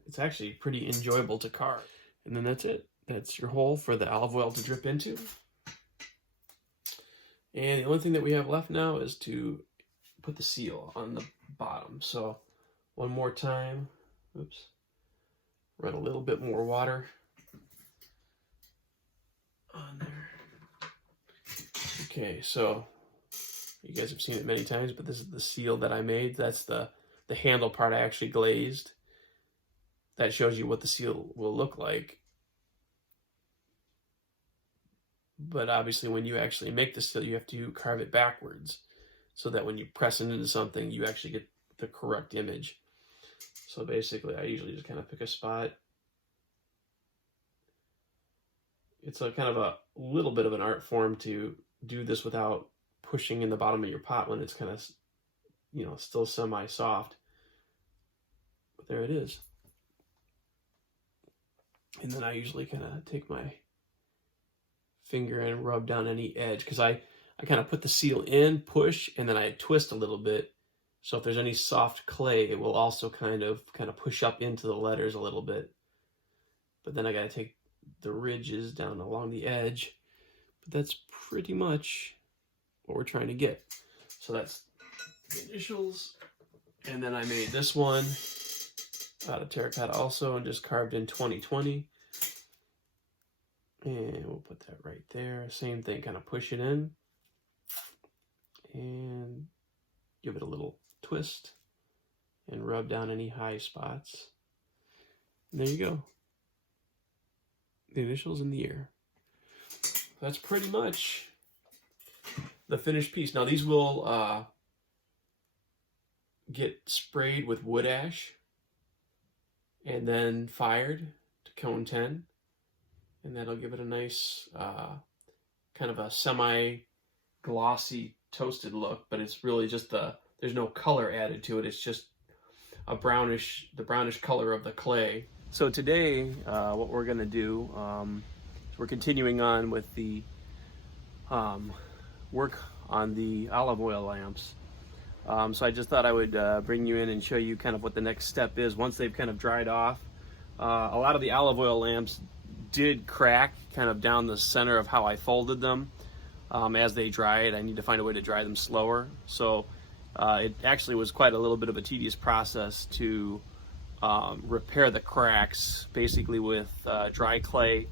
It's actually pretty enjoyable to carve. And then that's it. That's your hole for the olive oil to drip into. And the only thing that we have left now is to put the seal on the bottom. So one more time, oops, run a little bit more water on there. Okay, so you guys have seen it many times, but this is the seal that I made. That's the handle part I actually glazed. That shows you what the seal will look like. But obviously when you actually make the seal, you have to carve it backwards so that when you press it into something, you actually get the correct image. So basically I usually just kind of pick a spot. It's a kind of a little bit of an art form to do this without pushing in the bottom of your pot when it's kind of, you know, still semi-soft. But there it is. And then I usually kind of take my finger and rub down any edge, because I kind of put the seal in, push, and then I twist a little bit. So if there's any soft clay, it will also kind of push up into the letters a little bit. But then I got to take the ridges down along the edge. But that's pretty much what we're trying to get. So that's the initials. And then I made this one out of terracotta also, and just carved in 2020. And we'll put that right there. Same thing, kind of push it in and give it a little twist and rub down any high spots. And there you go. The initials in the ear. That's pretty much the finished piece. Now these will get sprayed with wood ash and then fired to cone 10, and that'll give it a nice kind of a semi-glossy toasted look, but it's really just there's no color added to it. It's just the brownish color of the clay. So today what we're gonna do is we're continuing on with the work on the olive oil lamps. So I just thought I would bring you in and show you kind of what the next step is once they've kind of dried off. A lot of the olive oil lamps did crack kind of down the center of how I folded them. As they dried, I need to find a way to dry them slower. So it actually was quite a little bit of a tedious process to repair the cracks, basically with dry clay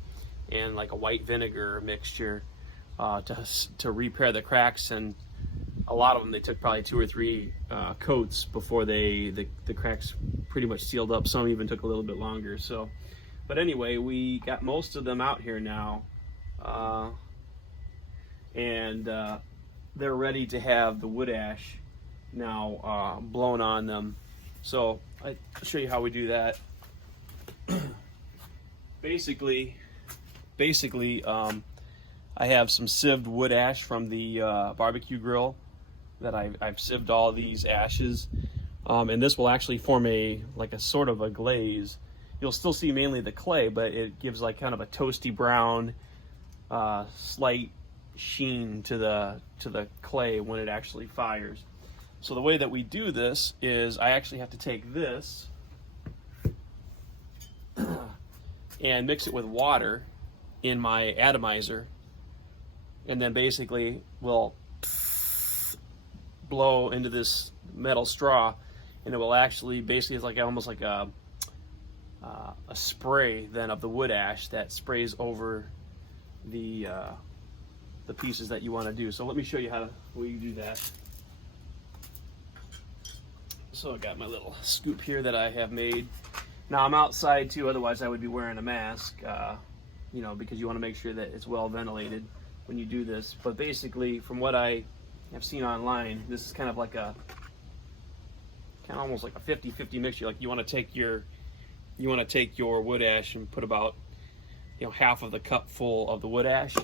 and like a white vinegar mixture to repair the cracks. And a lot of them, they took probably 2 or 3 coats before the cracks pretty much sealed up. Some even took a little bit longer. So, but anyway, we got most of them out here now, and they're ready to have the wood ash now blown on them. So I'll show you how we do that. Basically, I have some sieved wood ash from the barbecue grill that I've sieved all these ashes, and this will actually form a sort of a glaze. you'll still see mainly the clay, but it gives like kind of a toasty brown, slight sheen to the clay when it actually fires. So the way that we do this is I actually have to take this and mix it with water in my atomizer, and then basically we'll blow into this metal straw, and it will actually basically, it's like almost like a spray then of the wood ash that sprays over the pieces that you want to do. So let me show you how we do that. So I got my little scoop here that I have made. Now I'm outside too, otherwise I would be wearing a mask, you know, because you want to make sure that it's well ventilated when you do this. But basically, from what I have seen online, this is kind of like a, kind of almost like a 50-50 mixture. Like you want to take your wood ash and put about, you know, half of the cup full of the wood ash,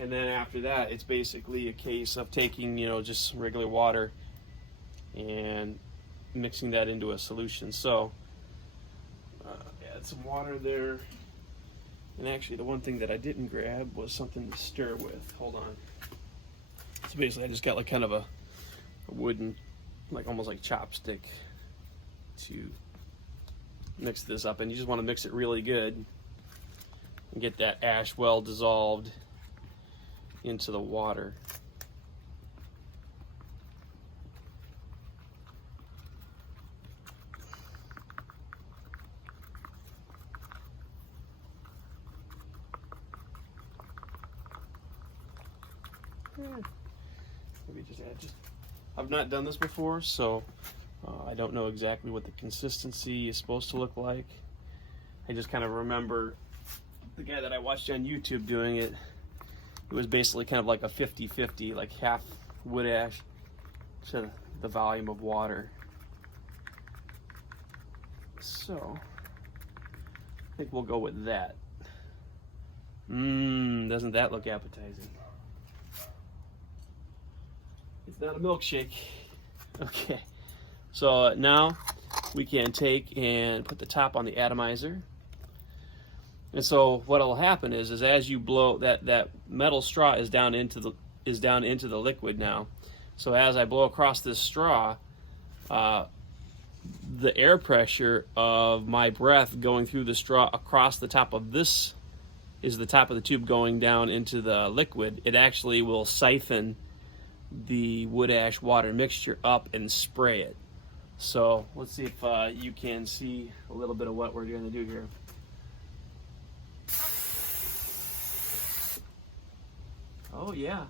and then after that, it's basically a case of taking, you know, just regular water and mixing that into a solution. So add some water there. And actually, the one thing that I didn't grab was something to stir with. Hold on. So basically, I just got like kind of a wooden, like almost like chopstick to mix this up. And you just want to mix it really good and get that ash well dissolved into the water. Maybe just add I've not done this before, so I don't know exactly what the consistency is supposed to look like. I just kind of remember the guy that I watched on YouTube doing it. It was basically kind of like a 50-50, like half wood ash to the volume of water. So I think we'll go with that. Doesn't that look appetizing? It's not a milkshake. Okay, so now we can take and put the top on the atomizer. And so what will happen is as you blow, that metal straw is down into the liquid now. So as I blow across this straw, the air pressure of my breath going through the straw across the top of this is the top of the tube going down into the liquid. It actually will siphon the wood ash water mixture up and spray it. So let's see if you can see a little bit of what we're going to do here. Oh yeah,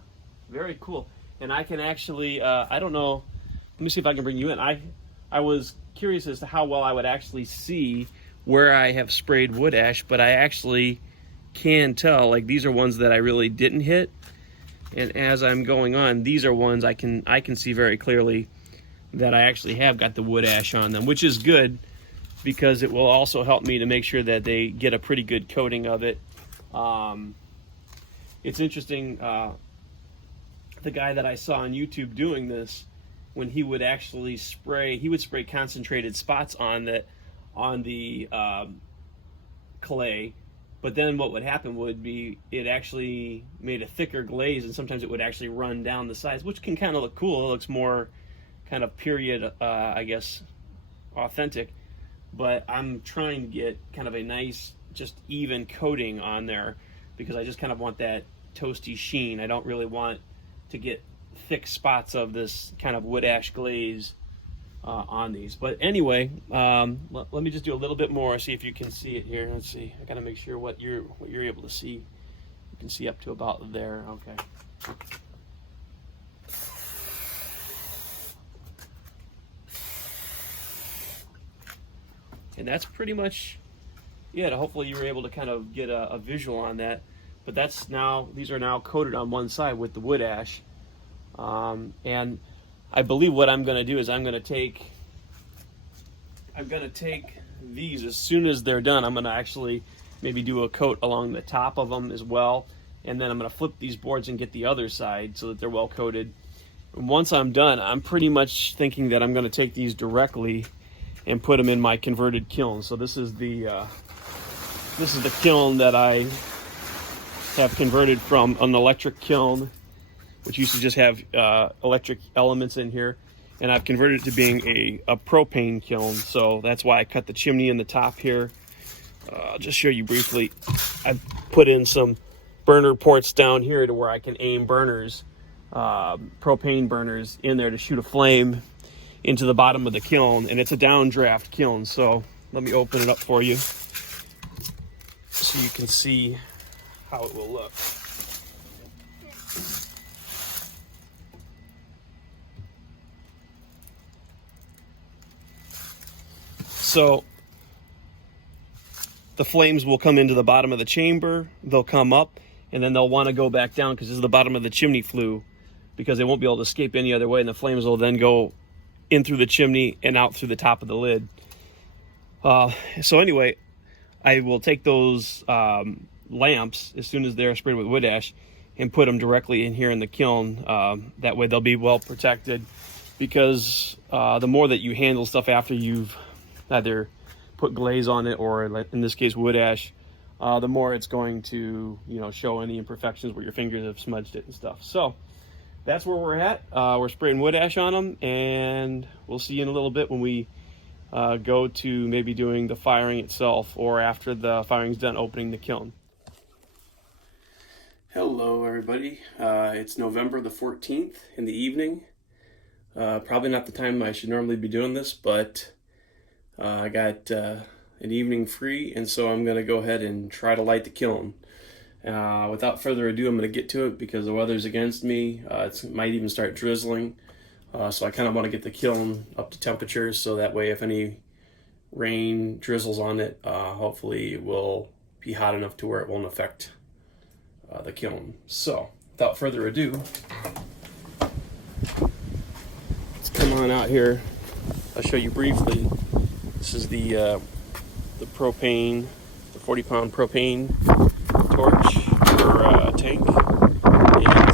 very cool. And I can actually, I don't know, let me see if I can bring you in. I was curious as to how well I would actually see where I have sprayed wood ash, but I actually can tell, like these are ones that I really didn't hit. And as I'm going on, these are ones I can see very clearly that I actually have got the wood ash on them, which is good because it will also help me to make sure that they get a pretty good coating of it. It's interesting, the guy that I saw on YouTube doing this, when he would actually spray, he would spray concentrated spots on the clay. But then what would happen would be it actually made a thicker glaze, and sometimes it would actually run down the sides, which can kind of look cool. It looks more kind of period, I guess, authentic. But I'm trying to get kind of a nice, just even coating on there because I just kind of want that toasty sheen. I don't really want to get thick spots of this kind of wood ash glaze on these. But anyway, let me just do a little bit more, see if you can see it here. Let's see. I gotta make sure what you're able to see. You can see up to about there. Okay. And that's pretty much it. Hopefully you were able to kind of get a visual on that. But that's now, these are now coated on one side with the wood ash. And I believe what I'm going to do is I'm going to take these as soon as they're done. I'm going to actually maybe do a coat along the top of them as well. And then I'm going to flip these boards and get the other side so that they're well coated. And once I'm done, I'm pretty much thinking that I'm going to take these directly and put them in my converted kiln. So this is the kiln that I have converted from an electric kiln, which used to just have electric elements in here, and I've converted it to being a propane kiln. So that's why I cut the chimney in the top here. I'll just show you briefly. I've put in some burner ports down here to where I can aim burners, propane burners in there to shoot a flame into the bottom of the kiln, and it's a downdraft kiln. So let me open it up for you so you can see how it will look. So the flames will come into the bottom of the chamber, they'll come up, and then they'll want to go back down because this is the bottom of the chimney flue, because they won't be able to escape any other way, and the flames will then go in through the chimney and out through the top of the lid. So anyway, I will take those lamps as soon as they're sprayed with wood ash and put them directly in here in the kiln. That way they'll be well protected, because the more that you handle stuff after you've either put glaze on it or, in this case, wood ash, the more it's going to, show any imperfections where your fingers have smudged it and stuff. So that's where we're at. We're spraying wood ash on them, and we'll see you in a little bit when we go to maybe doing the firing itself, or after the firing's done, opening the kiln. Hello everybody, it's November the 14th in the evening. Probably not the time I should normally be doing this, but I got an evening free, and so I'm going to go ahead and try to light the kiln. Without further ado, I'm going to get to it because the weather's against me. It might even start drizzling, so I kind of want to get the kiln up to temperature, so that way if any rain drizzles on it, hopefully it will be hot enough to where it won't affect the kiln. So without further ado, let's come on out here. I'll show you briefly. This is the propane, the 40-pound propane torch or tank, and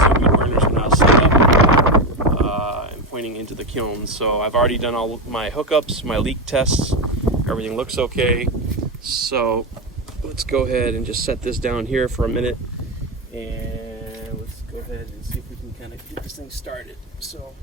so weed burners are now set up and pointing into the kiln. So I've already done all my hookups, my leak tests. Everything looks okay. So let's go ahead and just set this down here for a minute, and let's go ahead and see if we can kind of get this thing started. So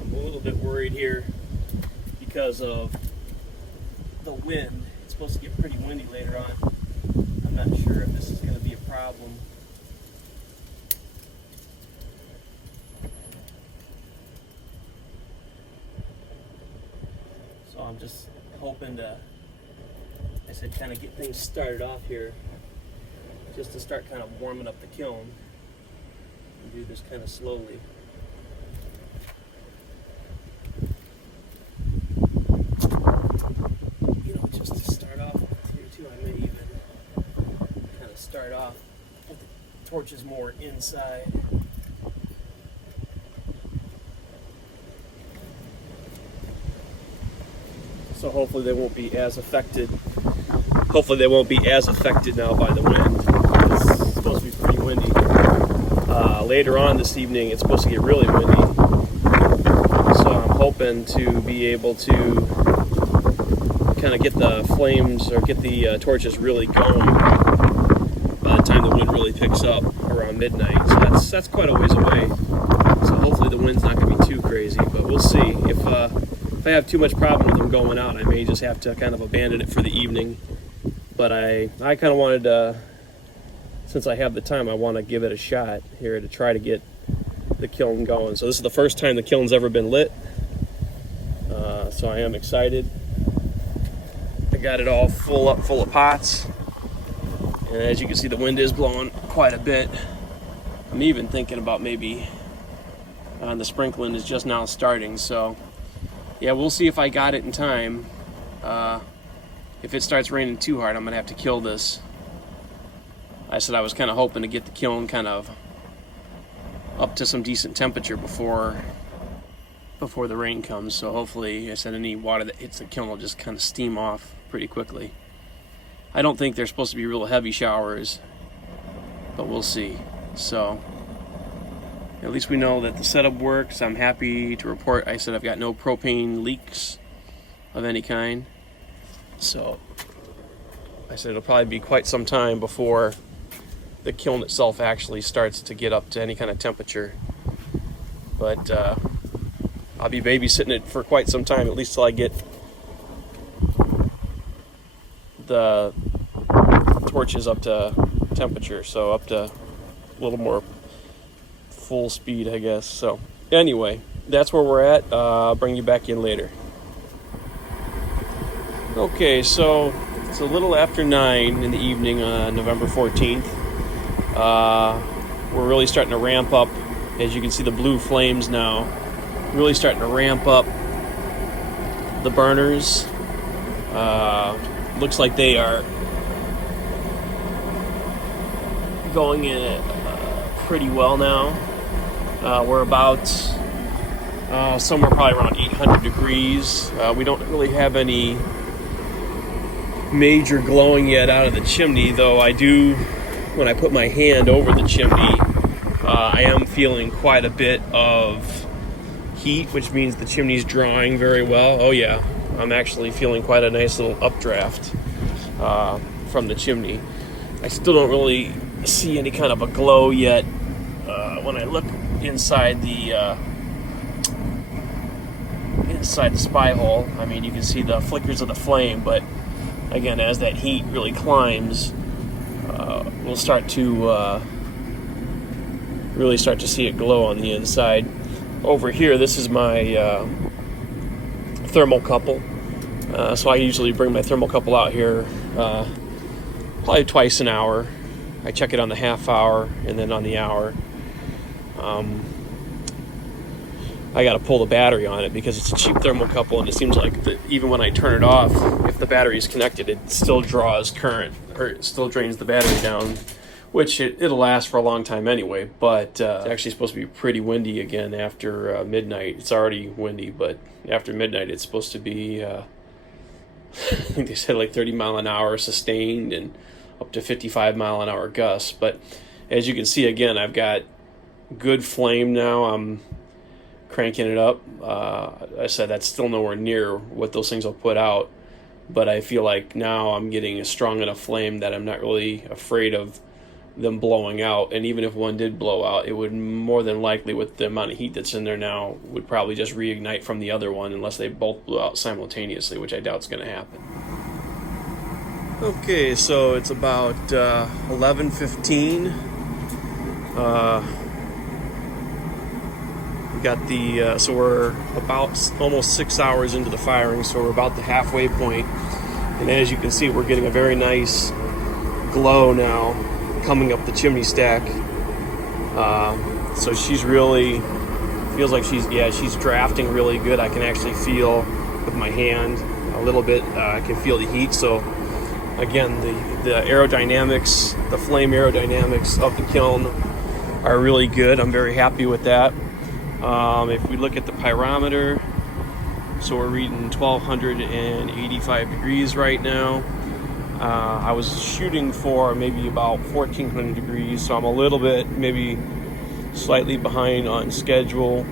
I'm a little bit worried here because of the wind. It's supposed to get pretty windy later on. I'm not sure if this is going to be a problem. So I'm just hoping to, I said, kind of get things started off here, just to start kind of warming up the kiln, and do this kind of slowly. Just to start off here too, I may even kind of start off with the torches more inside. So hopefully they won't be as affected. Hopefully they won't be as affected now by the wind. It's supposed to be pretty windy. Later on this evening, it's supposed to get really windy. So I'm hoping to be able to kind of get the flames or get the torches really going by the time the wind really picks up around midnight. So that's quite a ways away. So hopefully the wind's not going to be too crazy, but we'll see. If I have too much problem with them going out, I may just have to kind of abandon it for the evening. But I kind of wanted to, since I have the time, I want to give it a shot here to try to get the kiln going. So this is the first time the kiln's ever been lit. So I am excited. I got it all full of pots. And as you can see, the wind is blowing quite a bit. I'm even thinking about maybe the sprinkling is just now starting. So yeah, we'll see if I got it in time. If it starts raining too hard, I'm gonna have to kill this. I said I was kind of hoping to get the kiln kind of up to some decent temperature before the rain comes. So hopefully, I said, any water that hits the kiln will just kind of steam off pretty quickly. I don't think they're supposed to be real heavy showers, but we'll see. So at least we know that the setup works. I'm happy to report, I said, I've got no propane leaks of any kind. So I said it'll probably be quite some time before the kiln itself actually starts to get up to any kind of temperature. But I'll be babysitting it for quite some time, at least till I get the torches up to temperature, so up to a little more full speed, I guess. So anyway, that's where we're at. I'll bring you back in later. Okay, so it's a little after 9 in the evening on November 14th. We're really starting to ramp up. As you can see, the blue flames now really starting to ramp up the burners. Looks like they are going in pretty well now. We're about somewhere probably around 800 degrees. We don't really have any major glowing yet out of the chimney, though I do, when I put my hand over the chimney, I am feeling quite a bit of heat, which means the chimney's drawing very well. Oh yeah, I'm actually feeling quite a nice little updraft from the chimney. I still don't really see any kind of a glow yet when I look inside the spy hole. I mean, you can see the flickers of the flame, but again, as that heat really climbs, we'll start to really start to see it glow on the inside. Over here, this is my thermocouple. So I usually bring my thermocouple out here probably twice an hour. I check it on the half hour and then on the hour. I got to pull the battery on it because it's a cheap thermocouple, and it seems like even when I turn it off, if the battery is connected, it still draws current, or it still drains the battery down, which it'll last for a long time anyway. But it's actually supposed to be pretty windy again after midnight. It's already windy, but after midnight it's supposed to be I think they said like 30 mile an hour sustained and up to 55 mile an hour gusts. But as you can see, again, I've got good flame now. I'm cranking it up. I said that's still nowhere near what those things will put out, but I feel like now I'm getting a strong enough flame that I'm not really afraid of them blowing out. And even if one did blow out, it would more than likely, with the amount of heat that's in there now, would probably just reignite from the other one, unless they both blew out simultaneously, which I doubt is going to happen. Okay, so it's about 11:15. We got the so we're about almost 6 hours into the firing, so we're about the halfway point, and as you can see, we're getting a very nice glow now coming up the chimney stack. So she's really feels like she's drafting really good. I can actually feel with my hand a little bit. I can feel the heat. So again, the aerodynamics, the flame aerodynamics of the kiln are really good. I'm very happy with that. If we look at the pyrometer, so we're reading 1285 degrees right now. I was shooting for maybe about 1400 degrees, so I'm a little bit, maybe slightly behind on schedule,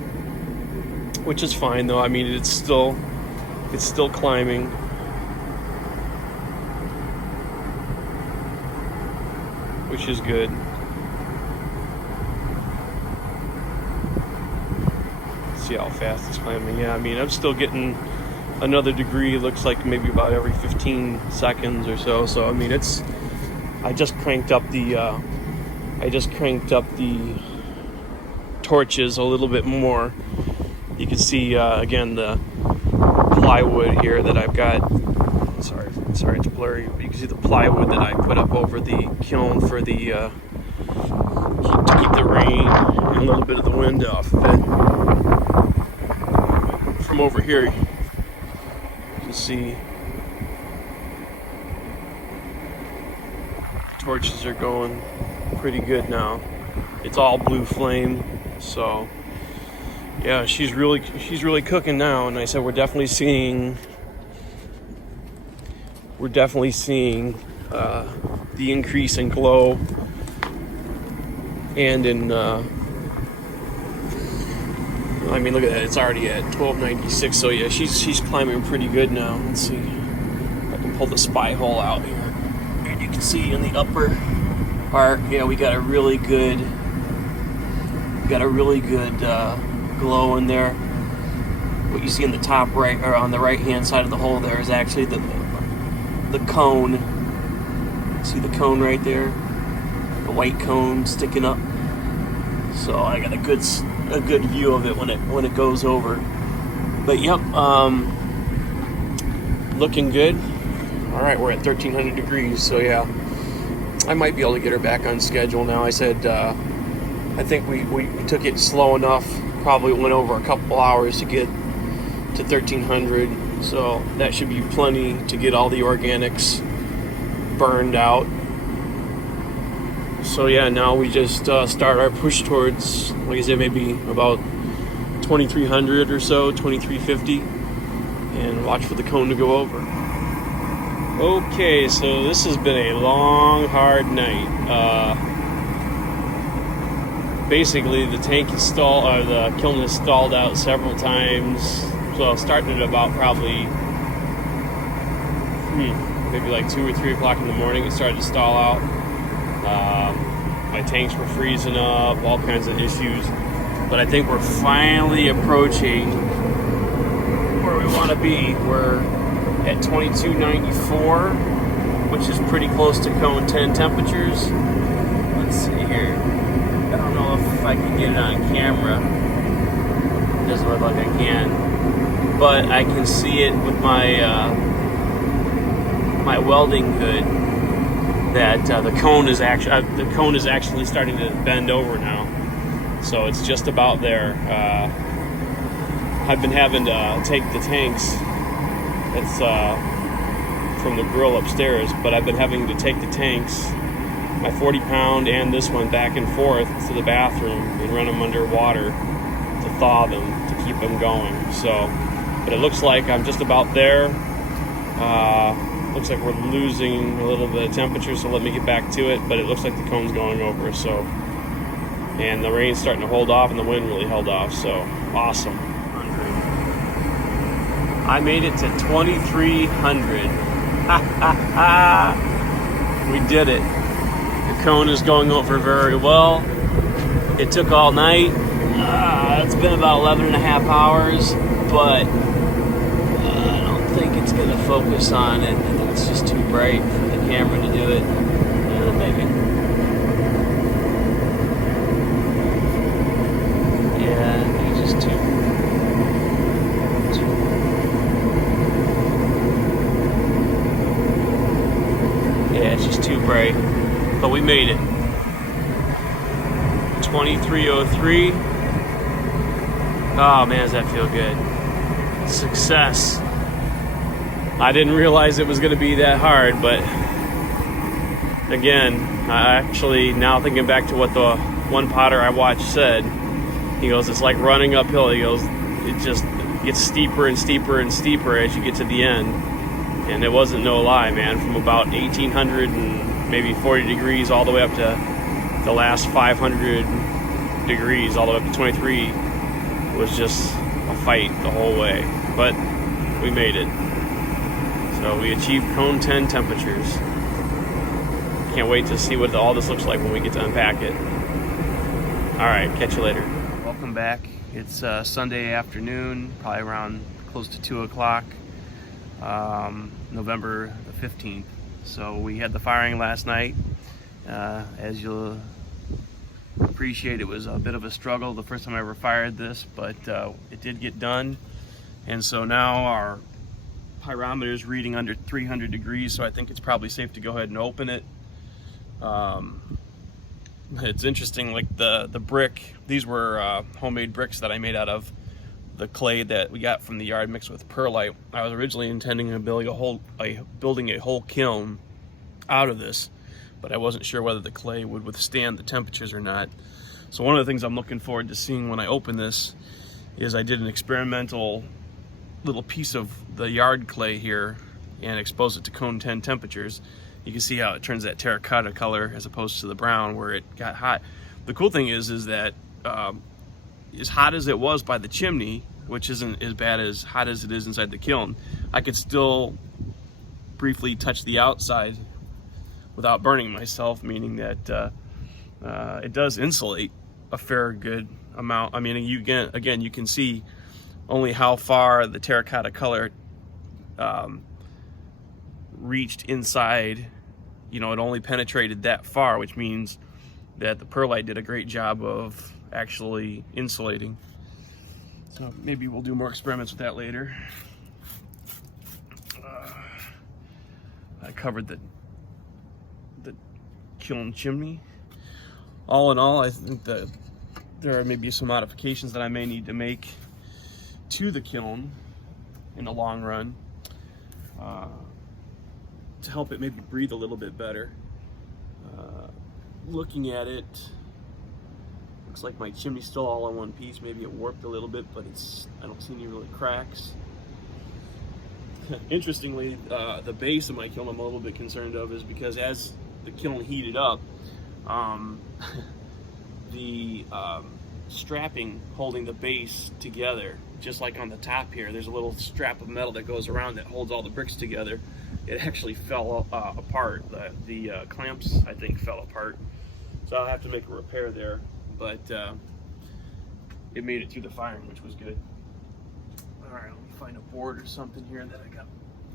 which is fine though. I mean, it's still climbing. Which is good. See how fast it's climbing. Yeah, I mean, I'm still getting another degree. It looks like maybe about every 15 seconds or so. So I mean, I just cranked up the torches a little bit more. You can see again the plywood here that I've got. Sorry, it's blurry. But you can see the plywood that I put up over the kiln for the to keep the rain and a little bit of the wind off of it. From over here, you can see the torches are going pretty good now. It's all blue flame. So yeah, she's really cooking now. And I said we're definitely seeing the increase in glow and in I mean, look at that, it's already at 1296. So yeah, she's climbing pretty good now. Let's see if I can pull the spy hole out here, and you can see in the upper part, yeah, we got a really good glow in there. What you see in the top right, or on the right hand side of the hole there, is actually the cone. See the cone right there, the white cone sticking up. So I got a good view of it when it goes over. But yep, looking good. All right, we're at 1300 degrees. So yeah, I might be able to get her back on schedule now. I said I think we took it slow enough. Probably went over a couple hours to get to 1300. So that should be plenty to get all the organics burned out. So yeah, now we just start our push towards, like I said, maybe about 2300 or so, 2350, and watch for the cone to go over. Okay, so this has been a long, hard night. Basically, the tank is stalled, or the kiln is stalled out several times. So starting at about probably maybe like 2 or 3 o'clock in the morning, it started to stall out. My tanks were freezing up, all kinds of issues. But I think we're finally approaching where we want to be. We're at 2294, which is pretty close to cone 10 temperatures. Let's see here. I don't know if I can get it on camera. It doesn't look like I can. But I can see it with my my welding hood that the cone is actually starting to bend over now. So it's just about there. I've been having to take the tanks. It's from the grill upstairs, but I've been having to take the tanks, my 40-pound and this one, back and forth to the bathroom and run them under water to thaw them, to keep them going. So, but it looks like I'm just about there. Looks like we're losing a little bit of temperature, so let me get back to it. But it looks like the cone's going over. So, and the rain's starting to hold off, and the wind really held off. So awesome. I made it to 2300. We did it. The cone is going over very well. It took all night. It's been about 11 and a half hours, but I don't think it's going to focus on it. I think it's just too bright for the camera to do it. Maybe. Yeah, I think it's just too. Yeah, it's just too bright. But we made it. 2303. Oh man, does that feel good. Success. I didn't realize it was going to be that hard, but again, I actually, now thinking back to what the one potter I watched said, he goes, it's like running uphill. He goes, it just gets steeper and steeper and steeper as you get to the end. And it wasn't no lie, man. From about 1800 and maybe 40 degrees all the way up to the last 500 degrees, all the way up to 23, was just a fight the whole way. But we made it. So we achieved cone 10 temperatures. Can't wait to see what all this looks like when we get to unpack it. All right, catch you later. Welcome back. It's Sunday afternoon, probably around close to 2 o'clock, November the 15th. So we had the firing last night. As you'll appreciate, it was a bit of a struggle the first time I ever fired this, but it did get done. And so now our pyrometer is reading under 300 degrees, so I think it's probably safe to go ahead and open it. It's interesting, like the brick, these were homemade bricks that I made out of the clay that we got from the yard mixed with perlite. I was originally intending on building a whole kiln out of this, but I wasn't sure whether the clay would withstand the temperatures or not. So one of the things I'm looking forward to seeing when I open this is I did an experimental little piece of the yard clay here and exposed it to cone 10 temperatures. You can see how it turns that terracotta color as opposed to the brown where it got hot. The cool thing is that as hot as it was by the chimney, which isn't as bad as hot as it is inside the kiln, I could still briefly touch the outside without burning myself, meaning that it does insulate a fair good amount. I mean, you can see only how far the terracotta color reached inside. You know, it only penetrated that far, which means that the perlite did a great job of actually insulating. So maybe we'll do more experiments with that later. I covered the kiln chimney. All in all, I think that there may be some modifications that I may need to make to the kiln in the long run to help it maybe breathe a little bit better. Looking at it, looks like my chimney's still all in one piece. Maybe it warped a little bit, but I don't see any really cracks. Interestingly, the base of my kiln I'm a little bit concerned of is because as the kiln heated up, the strapping holding the base together, just like on the top here, there's a little strap of metal that goes around that holds all the bricks together. It actually fell apart. The clamps, I think, fell apart. So I'll have to make a repair there, but it made it through the firing, which was good. All right, let me find a board or something here that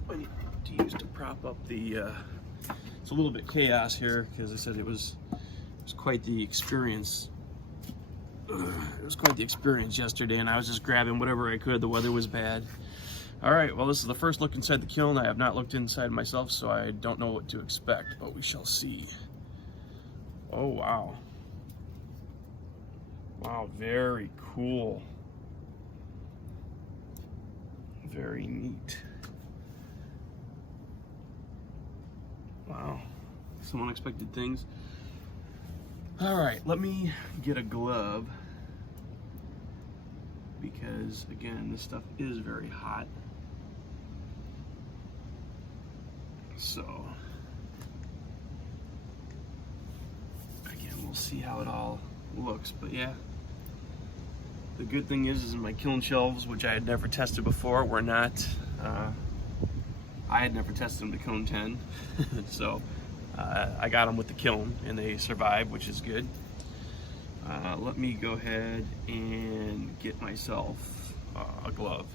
I need to use to prop up the. It's a little bit chaos here because I said it was quite the experience. It was quite the experience yesterday, and I was just grabbing whatever I could. The weather was bad. All right, well, this is the first look inside the kiln. I have not looked inside myself, so I don't know what to expect, but we shall see. Oh, wow. Wow, very cool. Very neat. Wow, some unexpected things. All right, let me get a glove because, again, this stuff is very hot. So, again, we'll see how it all looks, but yeah. The good thing is my kiln shelves, which I had never tested before, were not, I had never tested them to cone 10, so I got them with the kiln and they survived, which is good. Let me go ahead and get myself a glove.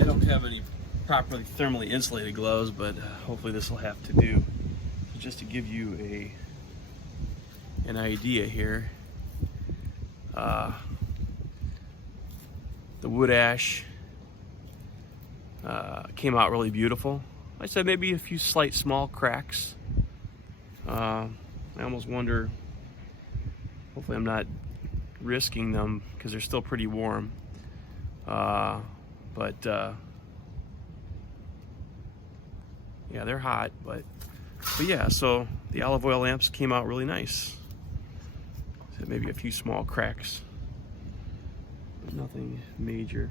I don't have any properly thermally insulated gloves, but hopefully this will have to do. So just to give you an idea here, the wood ash came out really beautiful. I said maybe a few slight small cracks. I almost wonder, hopefully I'm not risking them because they're still pretty warm. Yeah, they're hot, but yeah, so the olive oil lamps came out really nice. So maybe a few small cracks, but nothing major.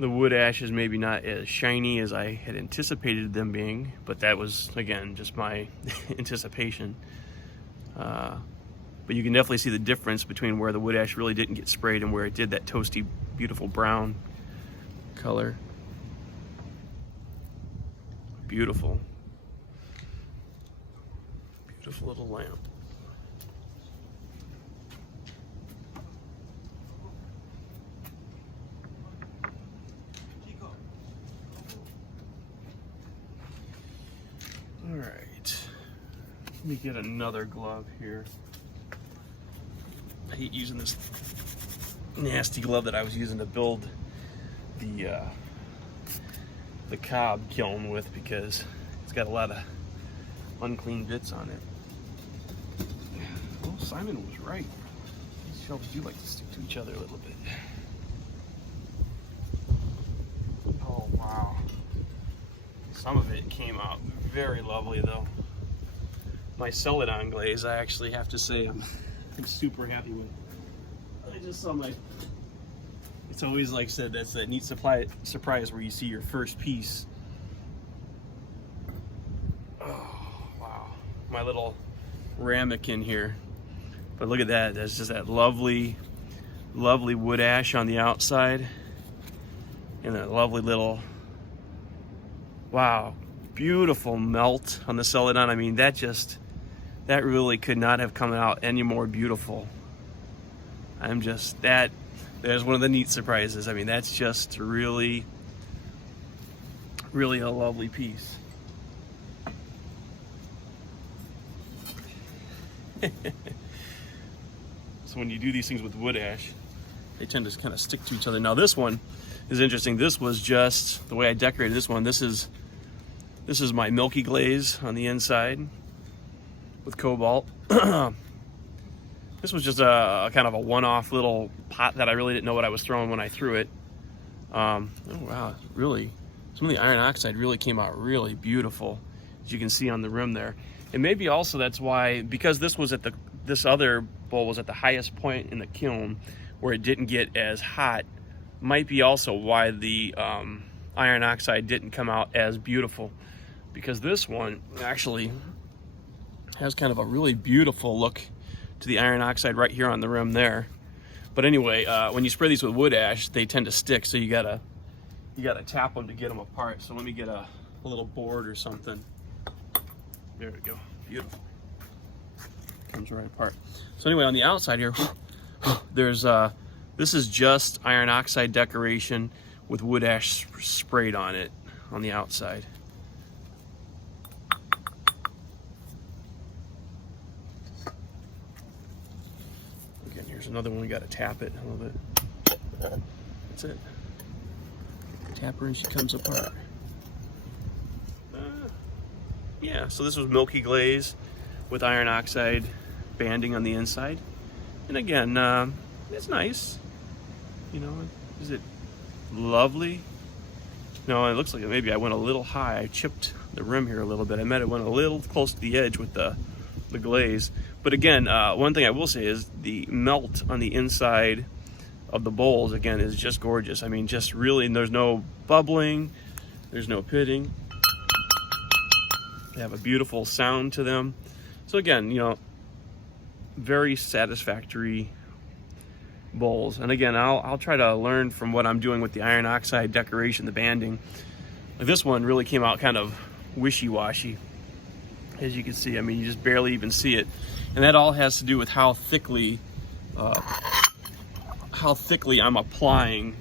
The wood ash is maybe not as shiny as I had anticipated them being, but that was, again, just my anticipation. But you can definitely see the difference between where the wood ash really didn't get sprayed and where it did, that toasty, beautiful brown color. Beautiful. Beautiful little lamp. All right, let me get another glove here. I hate using this nasty glove that I was using to build the cob kiln with because it's got a lot of unclean bits on it. Well, Simon was right. These shelves do like to stick to each other a little bit. Some of it came out very lovely though. My Celadon glaze, I actually have to say I'm super happy with. I just saw my, it's always like I said, that's that neat surprise where you see your first piece. Oh, wow. My little ramekin here. But look at that, that's just that lovely wood ash on the outside. And that lovely little, wow, beautiful melt on the Celadon. I mean, that really could not have come out any more beautiful. There's one of the neat surprises. I mean, that's just really a lovely piece. So when you do these things with wood ash, they tend to kind of stick to each other. Now this one is interesting. This was just the way I decorated this one. This is my milky glaze on the inside with cobalt. This was just a kind of a one-off little pot that I really didn't know what I was throwing when I threw it. Oh wow, really, some of the iron oxide really came out really beautiful, as you can see on the rim there. And maybe also that's why, because this other bowl was at the highest point in the kiln where it didn't get as hot, might be also why the iron oxide didn't come out as beautiful, because this one actually has kind of a really beautiful look to the iron oxide right here on the rim there. But anyway, when you spray these with wood ash, they tend to stick, so you gotta tap them to get them apart. So let me get a little board or something. There we go, beautiful. Comes right apart. So anyway, on the outside here, there's this is just iron oxide decoration with wood ash sprayed on it on the outside. Again, here's another one. We got to tap it a little bit. That's it. Tap her and she comes apart. Yeah, so this was milky glaze with iron oxide banding on the inside. And again, it's nice. You know, is it lovely? No, it looks like maybe I went a little high. I chipped the rim here a little bit. I meant it went a little close to the edge with the glaze. But again, one thing I will say is the melt on the inside of the bowls, again, is just gorgeous. I mean, just really, there's no bubbling, there's no pitting. They have a beautiful sound to them. So again, you know, very satisfactory bowls. And again, I'll try to learn from what I'm doing with the iron oxide decoration, the banding. Like this one really came out kind of wishy-washy, as you can see. I mean, you just barely even see it. And that all has to do with how thickly I'm applying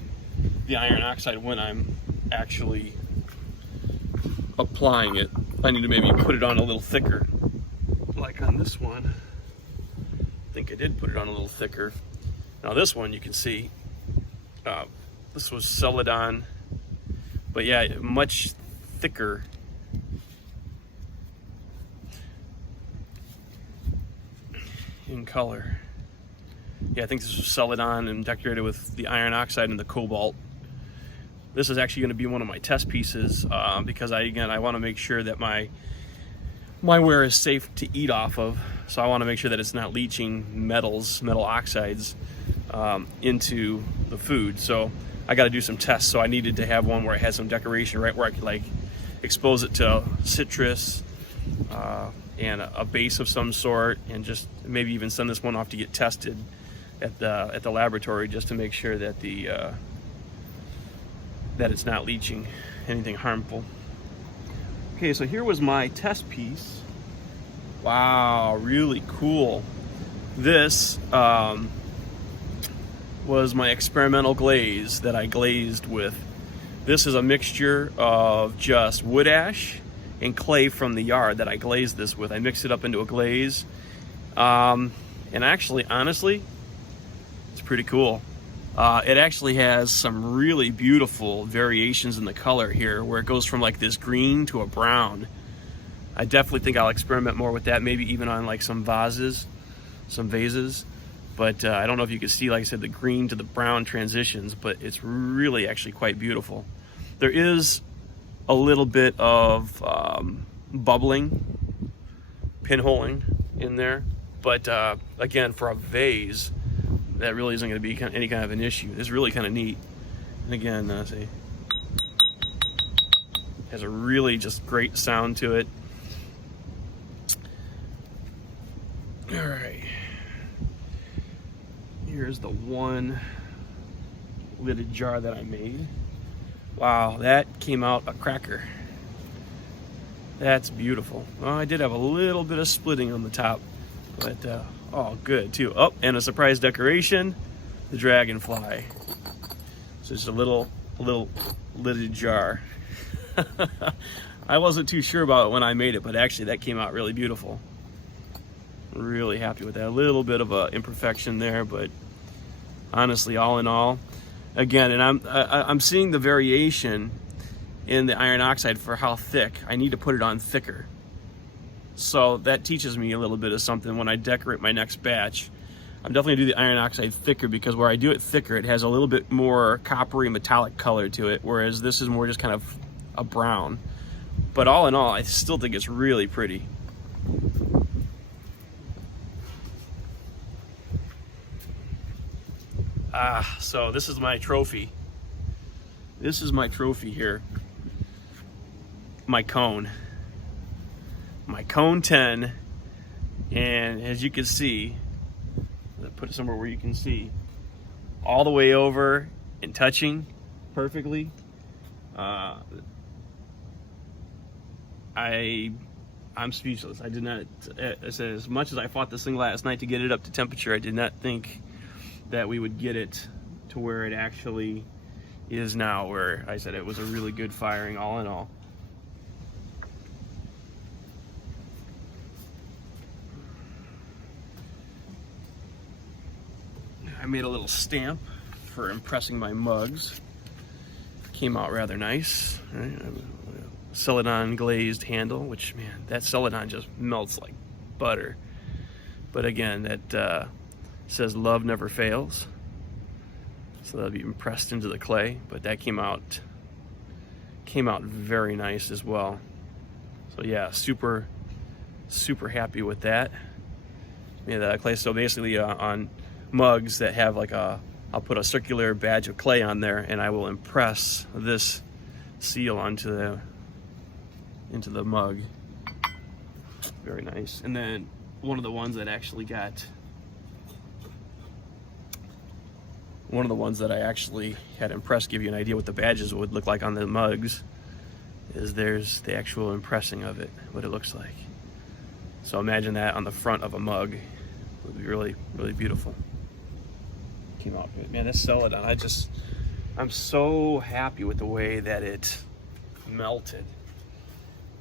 the iron oxide when I'm actually applying it. I need to maybe put it on a little thicker, like on this one. I think I did put it on a little thicker. Now this one, you can see, this was Celadon, but yeah, much thicker. In color. Yeah, I think this was Celadon and decorated with the iron oxide and the cobalt. This is actually going to be one of my test pieces because I want to make sure that my ware is safe to eat off of. So I want to make sure that it's not leaching metal oxides into the food. So I got to do some tests. So I needed to have one where I had some decoration, right, where I could like expose it to citrus and a base of some sort, and just maybe even send this one off to get tested at the laboratory, just to make sure that that it's not leaching anything harmful. Okay, so here was my test piece. Wow, really cool. This was my experimental glaze that I glazed with. This is a mixture of just wood ash and clay from the yard that I glazed this with. I mixed it up into a glaze. And actually, honestly, it's pretty cool. It actually has some really beautiful variations in the color here, where it goes from like this green to a brown. I definitely think I'll experiment more with that, maybe even on like some vases. But I don't know if you can see, like I said, the green to the brown transitions, but it's really actually quite beautiful. There is a little bit of bubbling, pinholing in there. But again, for a vase, that really isn't going to be any kind of an issue. It's really kind of neat. And again, see, has a really just great sound to it. All right, here's the one lidded jar that I made. Wow, that came out a cracker. That's beautiful. Well, I did have a little bit of splitting on the top, but oh, good too. Oh, and a surprise decoration, the dragonfly. So just a little lidded jar. I wasn't too sure about it when I made it, but actually that came out really beautiful. Really happy with that. A little bit of a imperfection there, but honestly, all in all, again, and I'm seeing the variation in the iron oxide for how thick. I need to put it on thicker. So that teaches me a little bit of something when I decorate my next batch. I'm definitely gonna do the iron oxide thicker, because where I do it thicker, it has a little bit more coppery metallic color to it, whereas this is more just kind of a brown. But all in all, I still think it's really pretty. So this is my trophy. This is my trophy here. My cone 10, and as you can see, I'll put it somewhere where you can see, all the way over and touching perfectly. I'm speechless. I did not, as much as I fought this thing last night to get it up to temperature, I did not think that we would get it to where it actually is now, where I said it was a really good firing all in all. I made a little stamp for impressing my mugs. Came out rather nice. Right? Celadon glazed handle, which, man, that Celadon just melts like butter. But again, that says love never fails. So that'll be impressed into the clay, but that came out very nice as well. So yeah, super happy with that. Yeah, that clay. So basically on mugs that have like I'll put a circular badge of clay on there, and I will impress this seal into the mug. Very nice. And then one of the ones that actually got, one of the ones that I actually had impressed, give you an idea what the badges would look like on the mugs, is there's the actual impressing of it, what it looks like. So imagine that on the front of a mug. It would be really, really beautiful. Came out good. Man, this Celadon, I'm so happy with the way that it melted.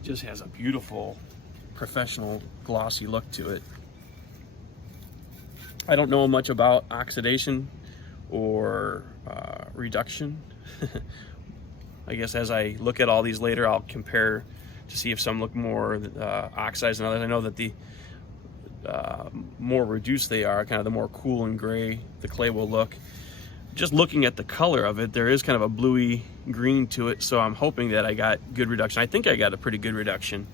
It just has a beautiful, professional, glossy look to it. I don't know much about oxidation or reduction. I guess as I look at all these later, I'll compare to see if some look more oxidized than others. I know that the more reduced they are, kind of the more cool and gray the clay will look. Just looking at the color of it, there is kind of a bluey green to it, so I'm hoping that I got good reduction. I think I got a pretty good reduction,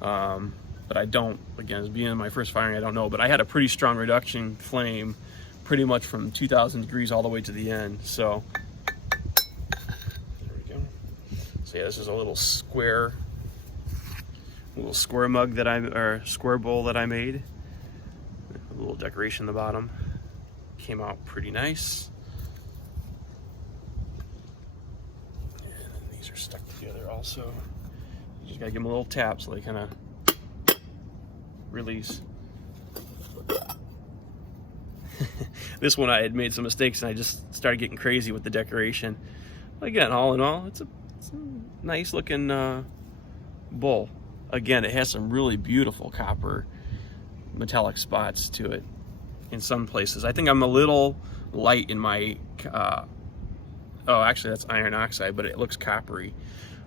but I don't, again, as being my first firing, I don't know, but I had a pretty strong reduction flame pretty much from 2,000 degrees all the way to the end. So there we go. So yeah, this is a little square mug that or square bowl that I made. A little decoration in the bottom. Came out pretty nice. And then these are stuck together also. You just gotta give them a little tap so they kind of release. This one I had made some mistakes and I just started getting crazy with the decoration. But again, all in all, it's a nice looking bowl. Again, it has some really beautiful copper metallic spots to it in some places. I think I'm a little light in my, oh, actually that's iron oxide, but it looks coppery.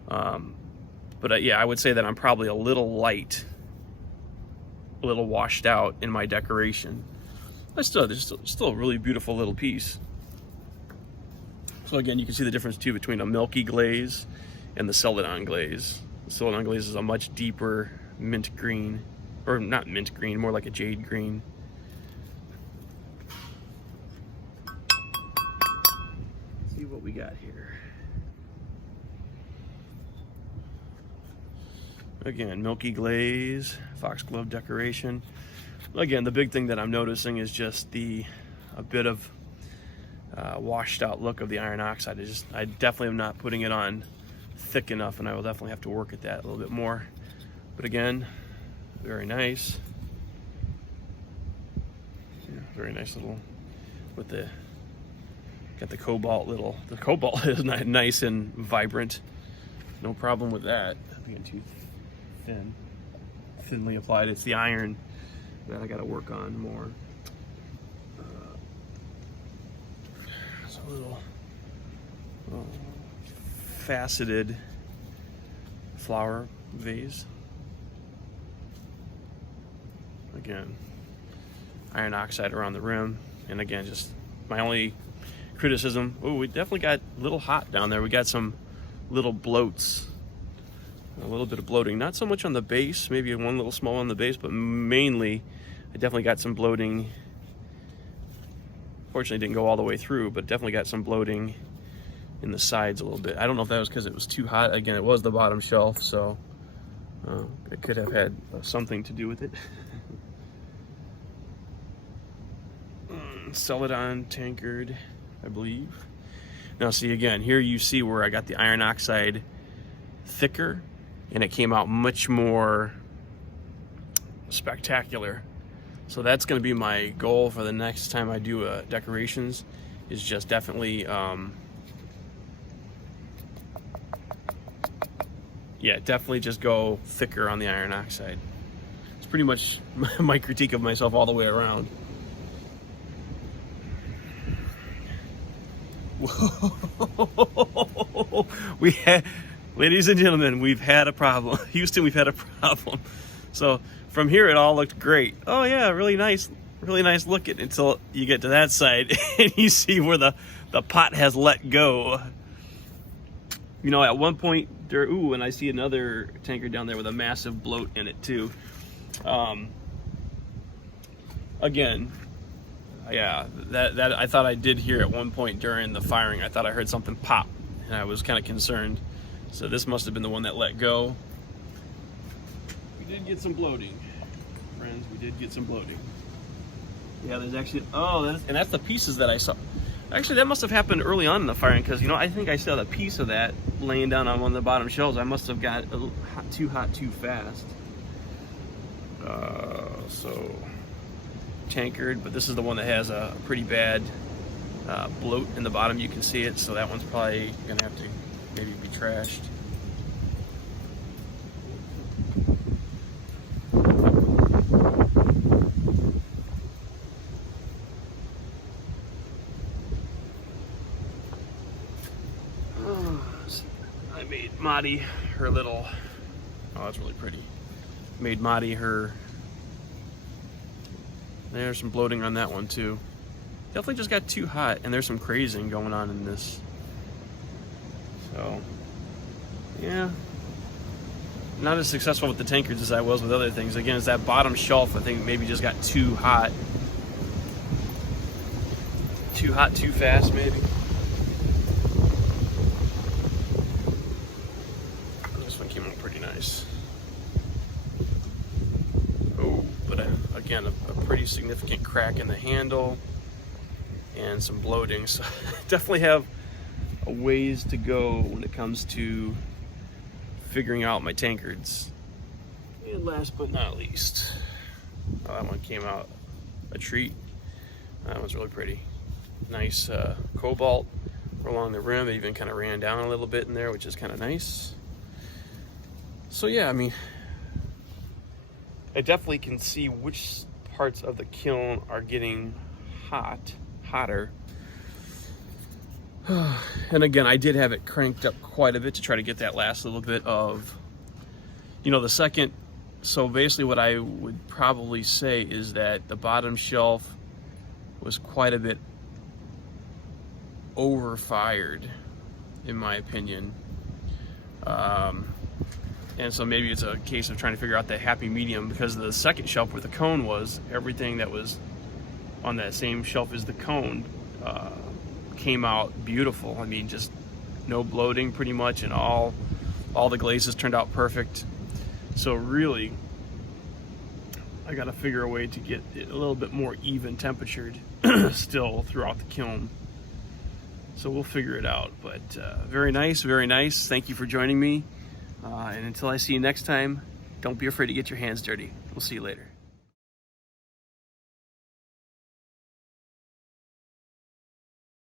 But yeah, I would say that I'm probably a little light, a little washed out in my decoration. But still, there's still a really beautiful little piece. So again, you can see the difference too between a milky glaze and the Celadon glaze. The Celadon glaze is a much deeper mint green, or not mint green, more like a jade green. Let's see what we got here. Again, milky glaze, foxglove decoration. Again, the big thing that I'm noticing is just a bit of washed out look of the iron oxide. I definitely am not putting it on thick enough, and I will definitely have to work at that a little bit more. But again, very nice. Yeah, very nice little, with got the cobalt the cobalt is nice and vibrant. No problem with that. Being too thinly applied. It's the iron that I got to work on more. It's a little faceted flower vase. Again, iron oxide around the rim, and again, just my only criticism. Oh, we definitely got a little hot down there. We got some little bloats, a little bit of bloating. Not so much on the base, maybe one little small on the base, but mainly I definitely got some bloating. Fortunately, didn't go all the way through, but definitely got some bloating in the sides a little bit. I don't know if that was because it was too hot. Again, it was the bottom shelf, so it could have had something to do with it. Celadon tankard, I believe. Now see, again, here you see where I got the iron oxide thicker, and it came out much more spectacular. So that's going to be my goal for the next time I do decorations, is just definitely definitely just go thicker on the iron oxide. It's pretty much my critique of myself all the way around. Whoa. Ladies and gentlemen, we've had a problem. Houston, we've had a problem. So from here, it all looked great. Oh yeah, really nice looking, until you get to that side and you see where the pot has let go. You know, at one point there, ooh, and I see another tankard down there with a massive bloat in it too. Again, yeah, that I thought I did hear at one point during the firing. I thought I heard something pop, and I was kind of concerned. So this must have been the one that let go. We did get some bloating, friends. We did get some bloating. Yeah, there's actually, and that's the pieces that I saw. Actually, that must have happened early on in the firing, because, you know, I think I saw a piece of that laying down on one of the bottom shelves. I must have got a little hot too fast. So tankard, but this is the one that has a pretty bad bloat in the bottom. You can see it, so that one's probably gonna have to maybe be trashed. I made Maddie her little, oh, that's really pretty. Made Maddie her, there's some bloating on that one too. Definitely just got too hot, and there's some crazing going on in this. So, yeah. Not as successful with the tankards as I was with other things. Again, it's that bottom shelf, I think, maybe just got too hot. Too hot, too fast, maybe. This one came out pretty nice. Oh, but again, a pretty significant crack in the handle and some bloating. So definitely have a ways to go when it comes to figuring out my tankards. And last but not least, oh, that one came out a treat. That one's really pretty. Nice cobalt along the rim. It even kind of ran down a little bit in there, which is kind of nice. So yeah, I mean, I definitely can see which parts of the kiln are getting hotter. And again, I did have it cranked up quite a bit to try to get that last little bit of, you know, the second. So basically what I would probably say is that the bottom shelf was quite a bit overfired, in my opinion. And so maybe it's a case of trying to figure out that happy medium, because the second shelf where the cone was, everything that was on that same shelf as the cone came out beautiful. I mean, just no bloating pretty much, and all the glazes turned out perfect. So really, I got to figure a way to get it a little bit more even temperatured still throughout the kiln. So we'll figure it out. But very nice, very nice. Thank you for joining me. And until I see you next time, don't be afraid to get your hands dirty. We'll see you later.